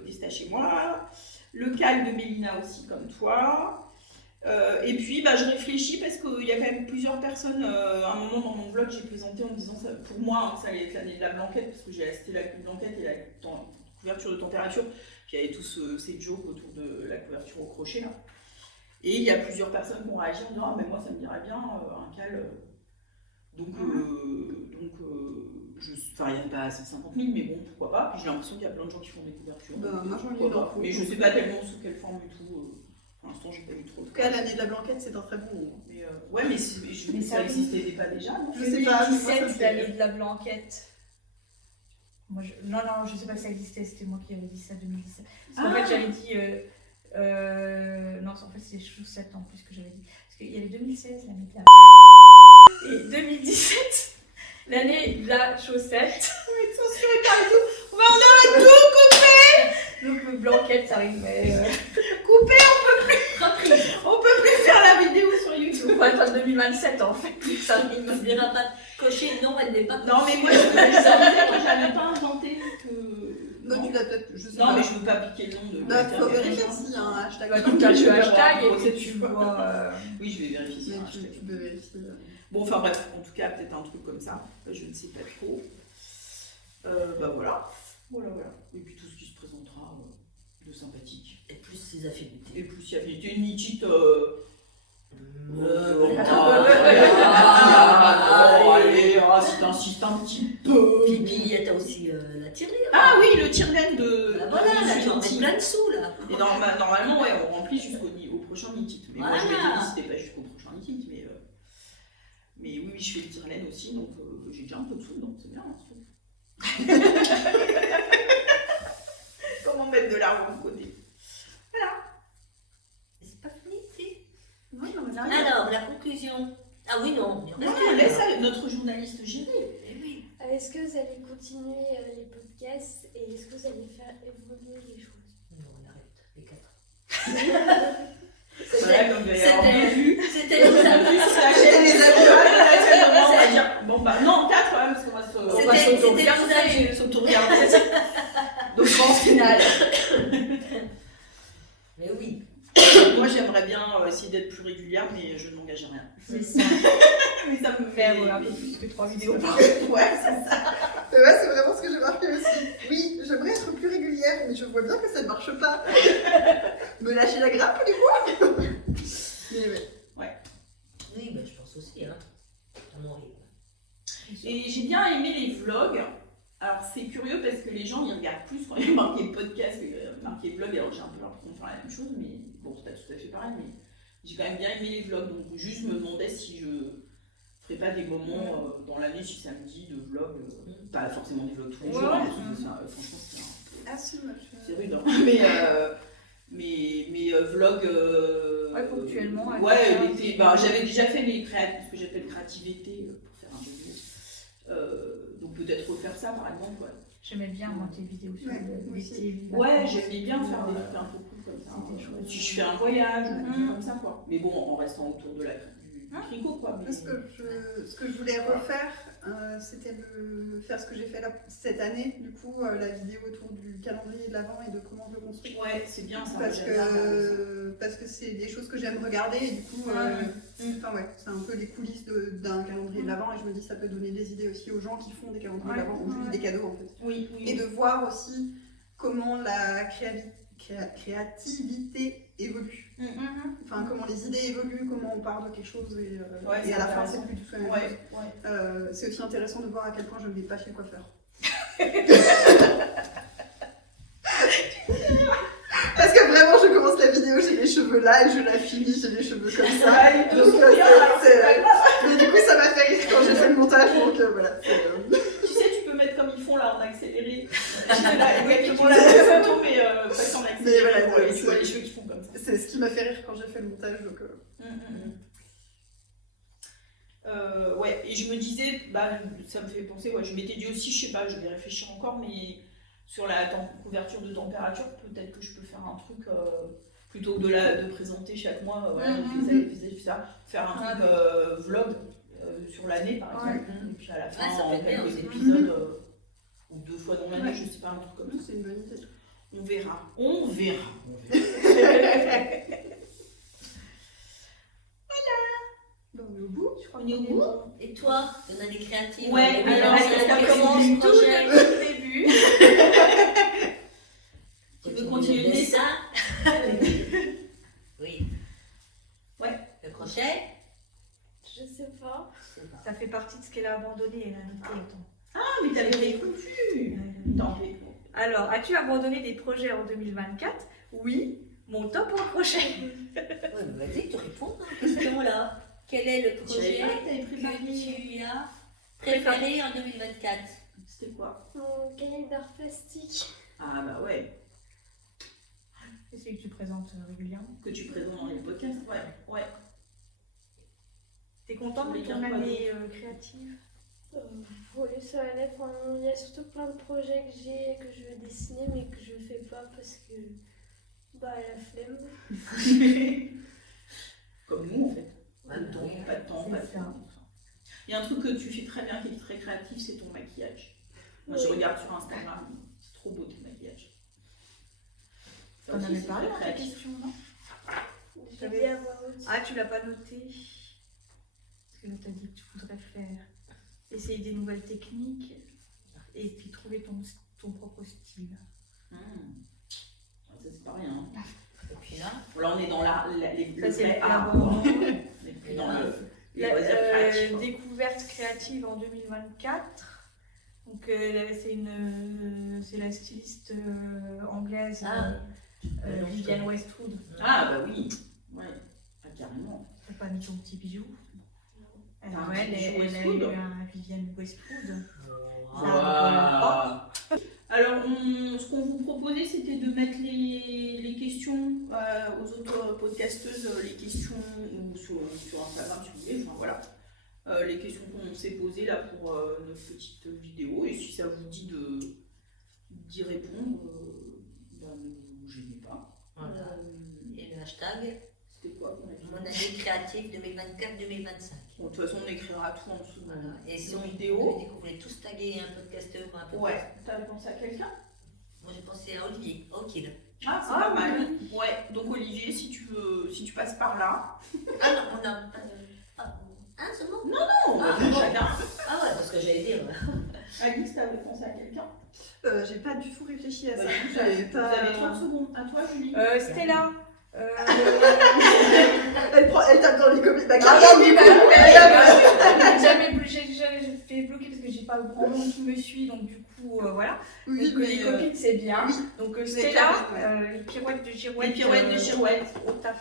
des stages chez moi, le cal de Mélina aussi comme toi. Et puis je réfléchis parce qu'il y a quand même plusieurs personnes. À un moment dans mon blog, j'ai présenté en me disant ça, pour moi ça allait être l'année de la blanquette parce que j'ai assisté la blanquette et la couverture de température. Puis il y avait tous ces jokes autour de la couverture au crochet là. Et il y a plusieurs personnes qui ont réagi en disant ah mais moi ça me dirait bien un cal. Donc enfin il n'y en a pas 150 000 mais bon pourquoi pas. Puis j'ai l'impression qu'il y a plein de gens qui font des couvertures. Bah, moi j'en ai Pourquoi eu pas. beaucoup. Mais je sais pas tellement sous quelle forme du tout. Pour l'instant j'ai pas eu trop. En tout cas, l'année de la blanquette, c'est un très bon nom. Mais ouais mais ça existait pas déjà non? Je sais pas, moi, ça me 2017, fait l'année rire. de la blanquette. Non, je sais pas si ça existait, c'était moi qui avais dit ça 2017. Parce qu'en fait, j'avais dit. Non, en fait, c'est les chaussettes en plus que j'avais dit. Parce qu'il y avait 2016, l'année de la. Et 2017, l'année de la chaussette. Censuré par tout. On arrête tout. Donc, blanquette, ça arrivait. Couper. Reprise. On peut plus faire la vidéo sur YouTube. On va attendre 2027 en fait. Ça Il ne dira pas cocher, non, elle n'est pas cochée. Non mais moi j'avais pas inventé que. Non, tu l'as peut-être, je sais Non pas. mais je veux pas piquer le nom de. Bah, faut vérifier s'il y a un hashtag. Bah, donc, tu as le hashtag et Ouais, puis tu vois. Oui je vais vérifier si Mais un tu hashtag. peux vérifier. Bon, enfin bref, en tout cas, peut-être un truc comme ça. Je ne sais pas trop. Voilà. Voilà. Et puis tout ce qui se présentera de sympathique. Et plus ses affinités. Et plus il y a une petite. Allez, si t'insistes un petit peu. Puis t'as aussi la tirelire. Ah oui, le tire-laine de. Ah, voilà, là, tu en mets Nitty. plein de sous là. Et normalement, ouais, on remplit jusqu'au prochain Nitty. Mais moi, je Voilà. m'étais dit, c'était pas jusqu'au prochain Nitty. Mais oui, je fais le tire-laine aussi, donc j'ai déjà un peu de sous, donc c'est bien. Hein, comment mettre de l'argent de côté. C'est pas fini, si. Ouais, non, mais Alors, la conclusion. Ah oui, non, il y en Ouais, reste on une. laisse notre journaliste gérer. Eh oui. Est-ce que vous allez continuer les podcasts et est-ce que vous allez faire évoluer les choses? Non, on arrête, les quatre. Voilà, comme vous allez avoir bien vu. C'était les amis. C'était les amis. On va dire, bon bah non, 4 quand même, parce qu'on va C'était s'auto-regarder. s'auto-regarder. Donc en finale. Mais oui. Moi j'aimerais bien essayer d'être plus régulière, mais je ne m'engage à rien. C'est ça. Mais ça me Faire fait un peu plus que 3 vidéos. Ouais, c'est ça. Ouais, c'est vraiment ce que j'ai marqué aussi. Oui, j'aimerais être plus régulière, mais je vois bien que ça ne marche pas. Me lâcher la grappe, du coup. Mais ouais. Oui, bah, je pense aussi, hein. À mon rythme. Et j'ai bien aimé les vlogs. Alors c'est curieux parce que les gens ils regardent plus quand il y a marqué podcast que marqué vlog. Alors j'ai un peu l'impression de faire la même chose, mais bon c'est pas tout à fait pareil. Mais j'ai quand même bien aimé les vlogs, donc juste me demandais si je ferais pas des moments dans l'année, si ça me dit de vlog, pas forcément des vlogs tous les jours, hein, parce que ça, franchement c'est un peu. Ah, si, moi, C'est rude, hein. Mais vlog. Ouais, ponctuellement, avec Ouais, ça. l'été. J'avais déjà fait ce que j'appelle créativité pour faire un jeu. Donc peut-être refaire ça par exemple. Ouais, J'aimais bien moi tes vidéos sur Ouais, le moi aussi. métier. ouais j'aimais bien faire des trucs un peu cool comme ça. C'était chouette. Si je fais un voyage ou des trucs Mhm. comme ça quoi. Mais bon, en restant autour de du tricot quoi. Mais... Ce que je voulais refaire, c'était faire ce que j'ai fait là, cette année, du coup, la vidéo autour du calendrier de l'Avent et de comment je le construis. Ouais, c'est bien ça. Parce j'aime bien regarder ça. parce que c'est des choses que j'aime regarder et du coup, enfin ouais, c'est un peu les coulisses d'un calendrier de l'Avent et je me dis ça peut donner des idées aussi aux gens qui font des calendriers de l'Avent ou juste des cadeaux en fait. Oui. Et de voir aussi comment la créativité évolue. Mhm. Enfin, comment les idées évoluent, comment on part de quelque chose et Ouais, et c'est à la fin, intéressant. c'est plus du tout la même Ouais, chose. ouais. C'est aussi intéressant de voir à quel point je ne vais pas chez le coiffeur. Parce que vraiment, je commence la vidéo, j'ai les cheveux là et je la finis, j'ai les cheveux comme ça. Ouais, ils te Donc, sont bien, alors c'est pas grave. mais du coup, ça m'a fait rire quand j'ai fait le montage, donc voilà. Tu sais, tu peux mettre comme ils font là en accéléré. Exactement la même photo, mais pas en accéléré. Mais voilà, Ouais, donc, tu vois les cheveux qui font comme ça. C'est ce qui m'a fait rire quand j'ai fait le montage, donc. Ouais, et je me disais, bah, ça me fait penser, ouais, je m'étais dit aussi, je sais pas, je vais réfléchir encore, mais sur la couverture de température, peut-être que je peux faire un truc, plutôt que de présenter chaque mois, voilà, j'ai fait ça, faire un truc vlog sur l'année par exemple, et puis à la fin, ça peut être bien quelques aussi. épisodes, ou 2 fois dans l'année, je sais pas, un truc comme ça. C'est une bonne idée. On verra. On verra. Bah, on est au bout. Je crois On est au qu'on est bout. bon. Et toi, on a des créatives. Ouais, on a des alors, créatives, ça on commence commence tout projet. le début. Tu veux continuer le dessin? Oui. Ouais. Le crochet? Je sais pas. Je sais pas. Ça fait partie de ce qu'elle a abandonné, elle a noté. Attends. Ah, mais t'avais répondu. Tant pis. Alors, as-tu abandonné des projets en 2024? Oui, mon top en crochet. Ouais, mais vas-y, tu réponds à la question là. Quel est le projet savais pas que t'avais préparé. que tu as préféré en 2024? C'était quoi? Mon cahier d'art plastique. Ah bah ouais, C'est celui que tu présentes régulièrement. que tu présentes dans les podcasts. Ouais, ouais. T'es contente de Tu voulais ton dire quoi année créative? Oui, ça allait. Enfin, il y a surtout plein de projets que j'ai, que je veux dessiner, mais que je fais pas parce que bah la flemme. Comme nous en fait. Ouais, Pas de temps, ouais, pas de temps, c'est pas de ça. temps. Il y a un truc que tu fais très bien qui est très créatif, c'est ton maquillage. Moi je Oui. regarde sur Instagram, c'est trop beau ton maquillage. Ça T'en aussi, avais c'est parlé très dans ta créatif. question, non? J'ai T'avais- dit à voix haute. Ah, tu l'as pas noté. Parce que là, t'as dit que tu voudrais faire essayer des nouvelles techniques et puis trouver ton propre style. Ça c'est pas rien. Hein. Et puis là, Là on est dans le Ça, c'est vrai la art. bonne- On est plus dans les loisirs créatifs. Quoi. découverte créative en 2024. Donc, c'est la styliste anglaise Vivienne Westwood. Ah bah oui, ouais, ah, carrément. T'as pas mis ton petit bijou? Elle, T'as un ouais, petit bijou elle a Westwood. eu un Vivienne Westwood. Wow. Alors, ce qu'on vous proposait, c'était de mettre les questions aux autres podcasteuses, les questions ou sur Instagram si vous voulez, enfin voilà, les questions qu'on s'est posées là pour notre petite vidéo. Et si ça vous dit d'y répondre, ben, ne vous gênez pas. voilà. Et le hashtag, C'était quoi qu'on a dit mon année créative 2024-2025. Bon, de toute façon, on écrira tout en dessous de Voilà. Et si nos on vidéos. avait dit qu'on voulait tous taguer un podcasteur ou un podcast. Ouais, t'avais pensé à quelqu'un? Moi j'ai pensé à Olivier, Okil. Ah, c'est pas mal. Ouais, donc Olivier, si tu passes par là. Ah non, on a. Ah, c'est bon? Non, Ah, bon, bon. chacun. Ah ouais, parce que j'allais dire. Alice, t'avais pensé à quelqu'un? J'ai pas du tout réfléchi à ça. Vous J'avais pas- avez 30 secondes. À toi, Julie. Stella. Elle tape dans les comics. Bah, Ah regarde, oui, du bah, coup, oui, regarde. j'ai fait bloquer parce que j'ai pas grand monde qui me suit, donc du coup, voilà. Oui, Donc, les copines, c'est bien. oui. Donc Mais Stella, Karine, les pirouettes de girouette. Les pirouettes de girouette. Au taf.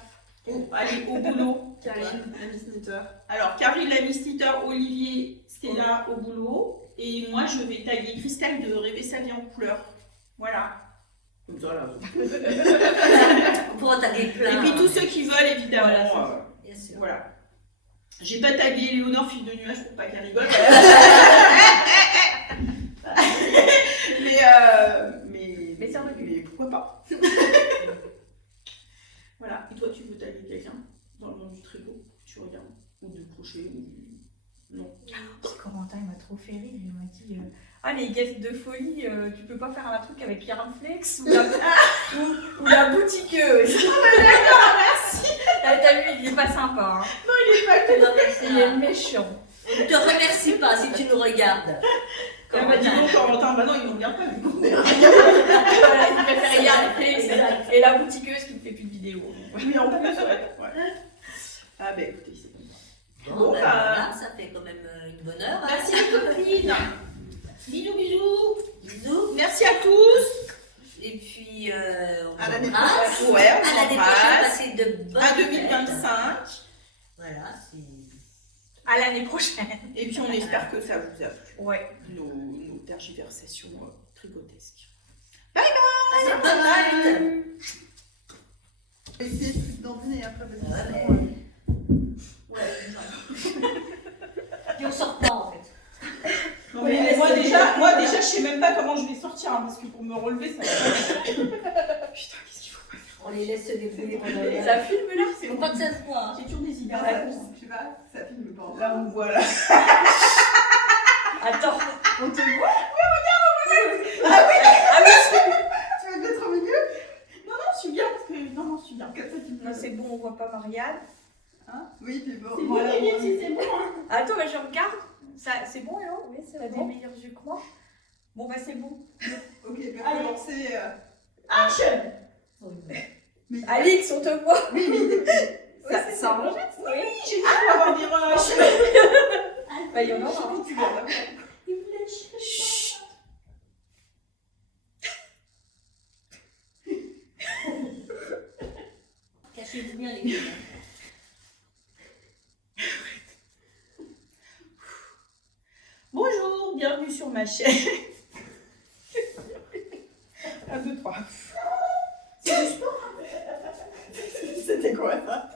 Allez, au boulot. Karine, la Miss Knitter. Alors, Karine, la Miss Knitter, Olivier, Stella, au boulot. Et moi, je vais taguer Christelle de Rêver sa vie en couleur. Voilà. Comme ça, là. On pourra taguer plein. Et puis, tous ceux qui veulent, évidemment. Voilà, Bien sûr. Voilà. J'ai pas tagué Léonore, fille de nuage, pour pas qu'elle rigole. mais ça recule. mais pourquoi pas. Voilà. Et toi, tu veux taguer quelqu'un dans le monde du tricot? Tu regardes? Ou du crochet? Ou du... Non. Corentin, il m'a trop fait rire. Il m'a dit ah, les guests de folie, tu peux pas faire un truc avec Yarnflex ou la boutiqueuse. Merci. T'as vu, il est pas sympa. Hein. Il est méchant. On ne te remercie pas si tu nous regardes. Elle m'a dit non, Corentin, bah non, il ne nous regarde pas du coup. Voilà, il préfère Yarnflex et la boutiqueuse qui ne fait plus de vidéos. Oui, en plus, ouais. Ah bah écoutez, c'est bon. Bon, Bon, ben, bah, voilà, ça fait quand même une bonne heure. hein. merci les copines. Bisous, bisous. Bisous. Merci à tous. Et puis, on À l'année embrasse. Ouais, on À l'année prochaine, s'embrasse. passez de bonnes À fêtes. 2025. Voilà, c'est... À l'année prochaine. Et puis on espère que ça vous a plu. Ouais. Nos tergiversations tricotesques. Passez de bonnes fêtes. Essayez plus d'emmener après parce que Ouais, sinon, mais- Ouais, puis on sort pas en fait. Non, mais moi déjà, je sais même pas comment je vais sortir hein, parce que pour me relever, ça va pas. Putain, qu'est-ce qu'il faut pas faire? On les laisse se débrouiller pendant le... Ça filme là? C'est Faut pas que ça se voit. hein. J'ai toujours des idées. ça, je sais pas, ça filme pas. Là, on voit là. Attends. On te voit. Ah oui. Tu veux te mettre au milieu? Non, je suis bien parce que. Non, je suis bien. Comme ça, tu peux. Non, c'est bon, on voit pas Marianne. Hein? Oui, t'es bon. C'est bon, Voilà, les bon. c'est bon. Hein. Attends, mais je regarde. Ça, c'est bon, Hello? Oui, c'est T'as des bon. meilleurs yeux que moi? Bon, bah, c'est bon. Ok, ben Allez. faut lancer. Action. Mais... Alix, on te voit. Oui, mais. Ça, Ça, c'est ça bon. enregistre. Oui, j'ai dit qu'on va avoir des rushs. Bah, il y en a un. Tu vois, là. Chut. Cachez-vous bien les gars. Bonjour, bienvenue sur ma chaîne. 1, 2, 3. C'était quoi ça?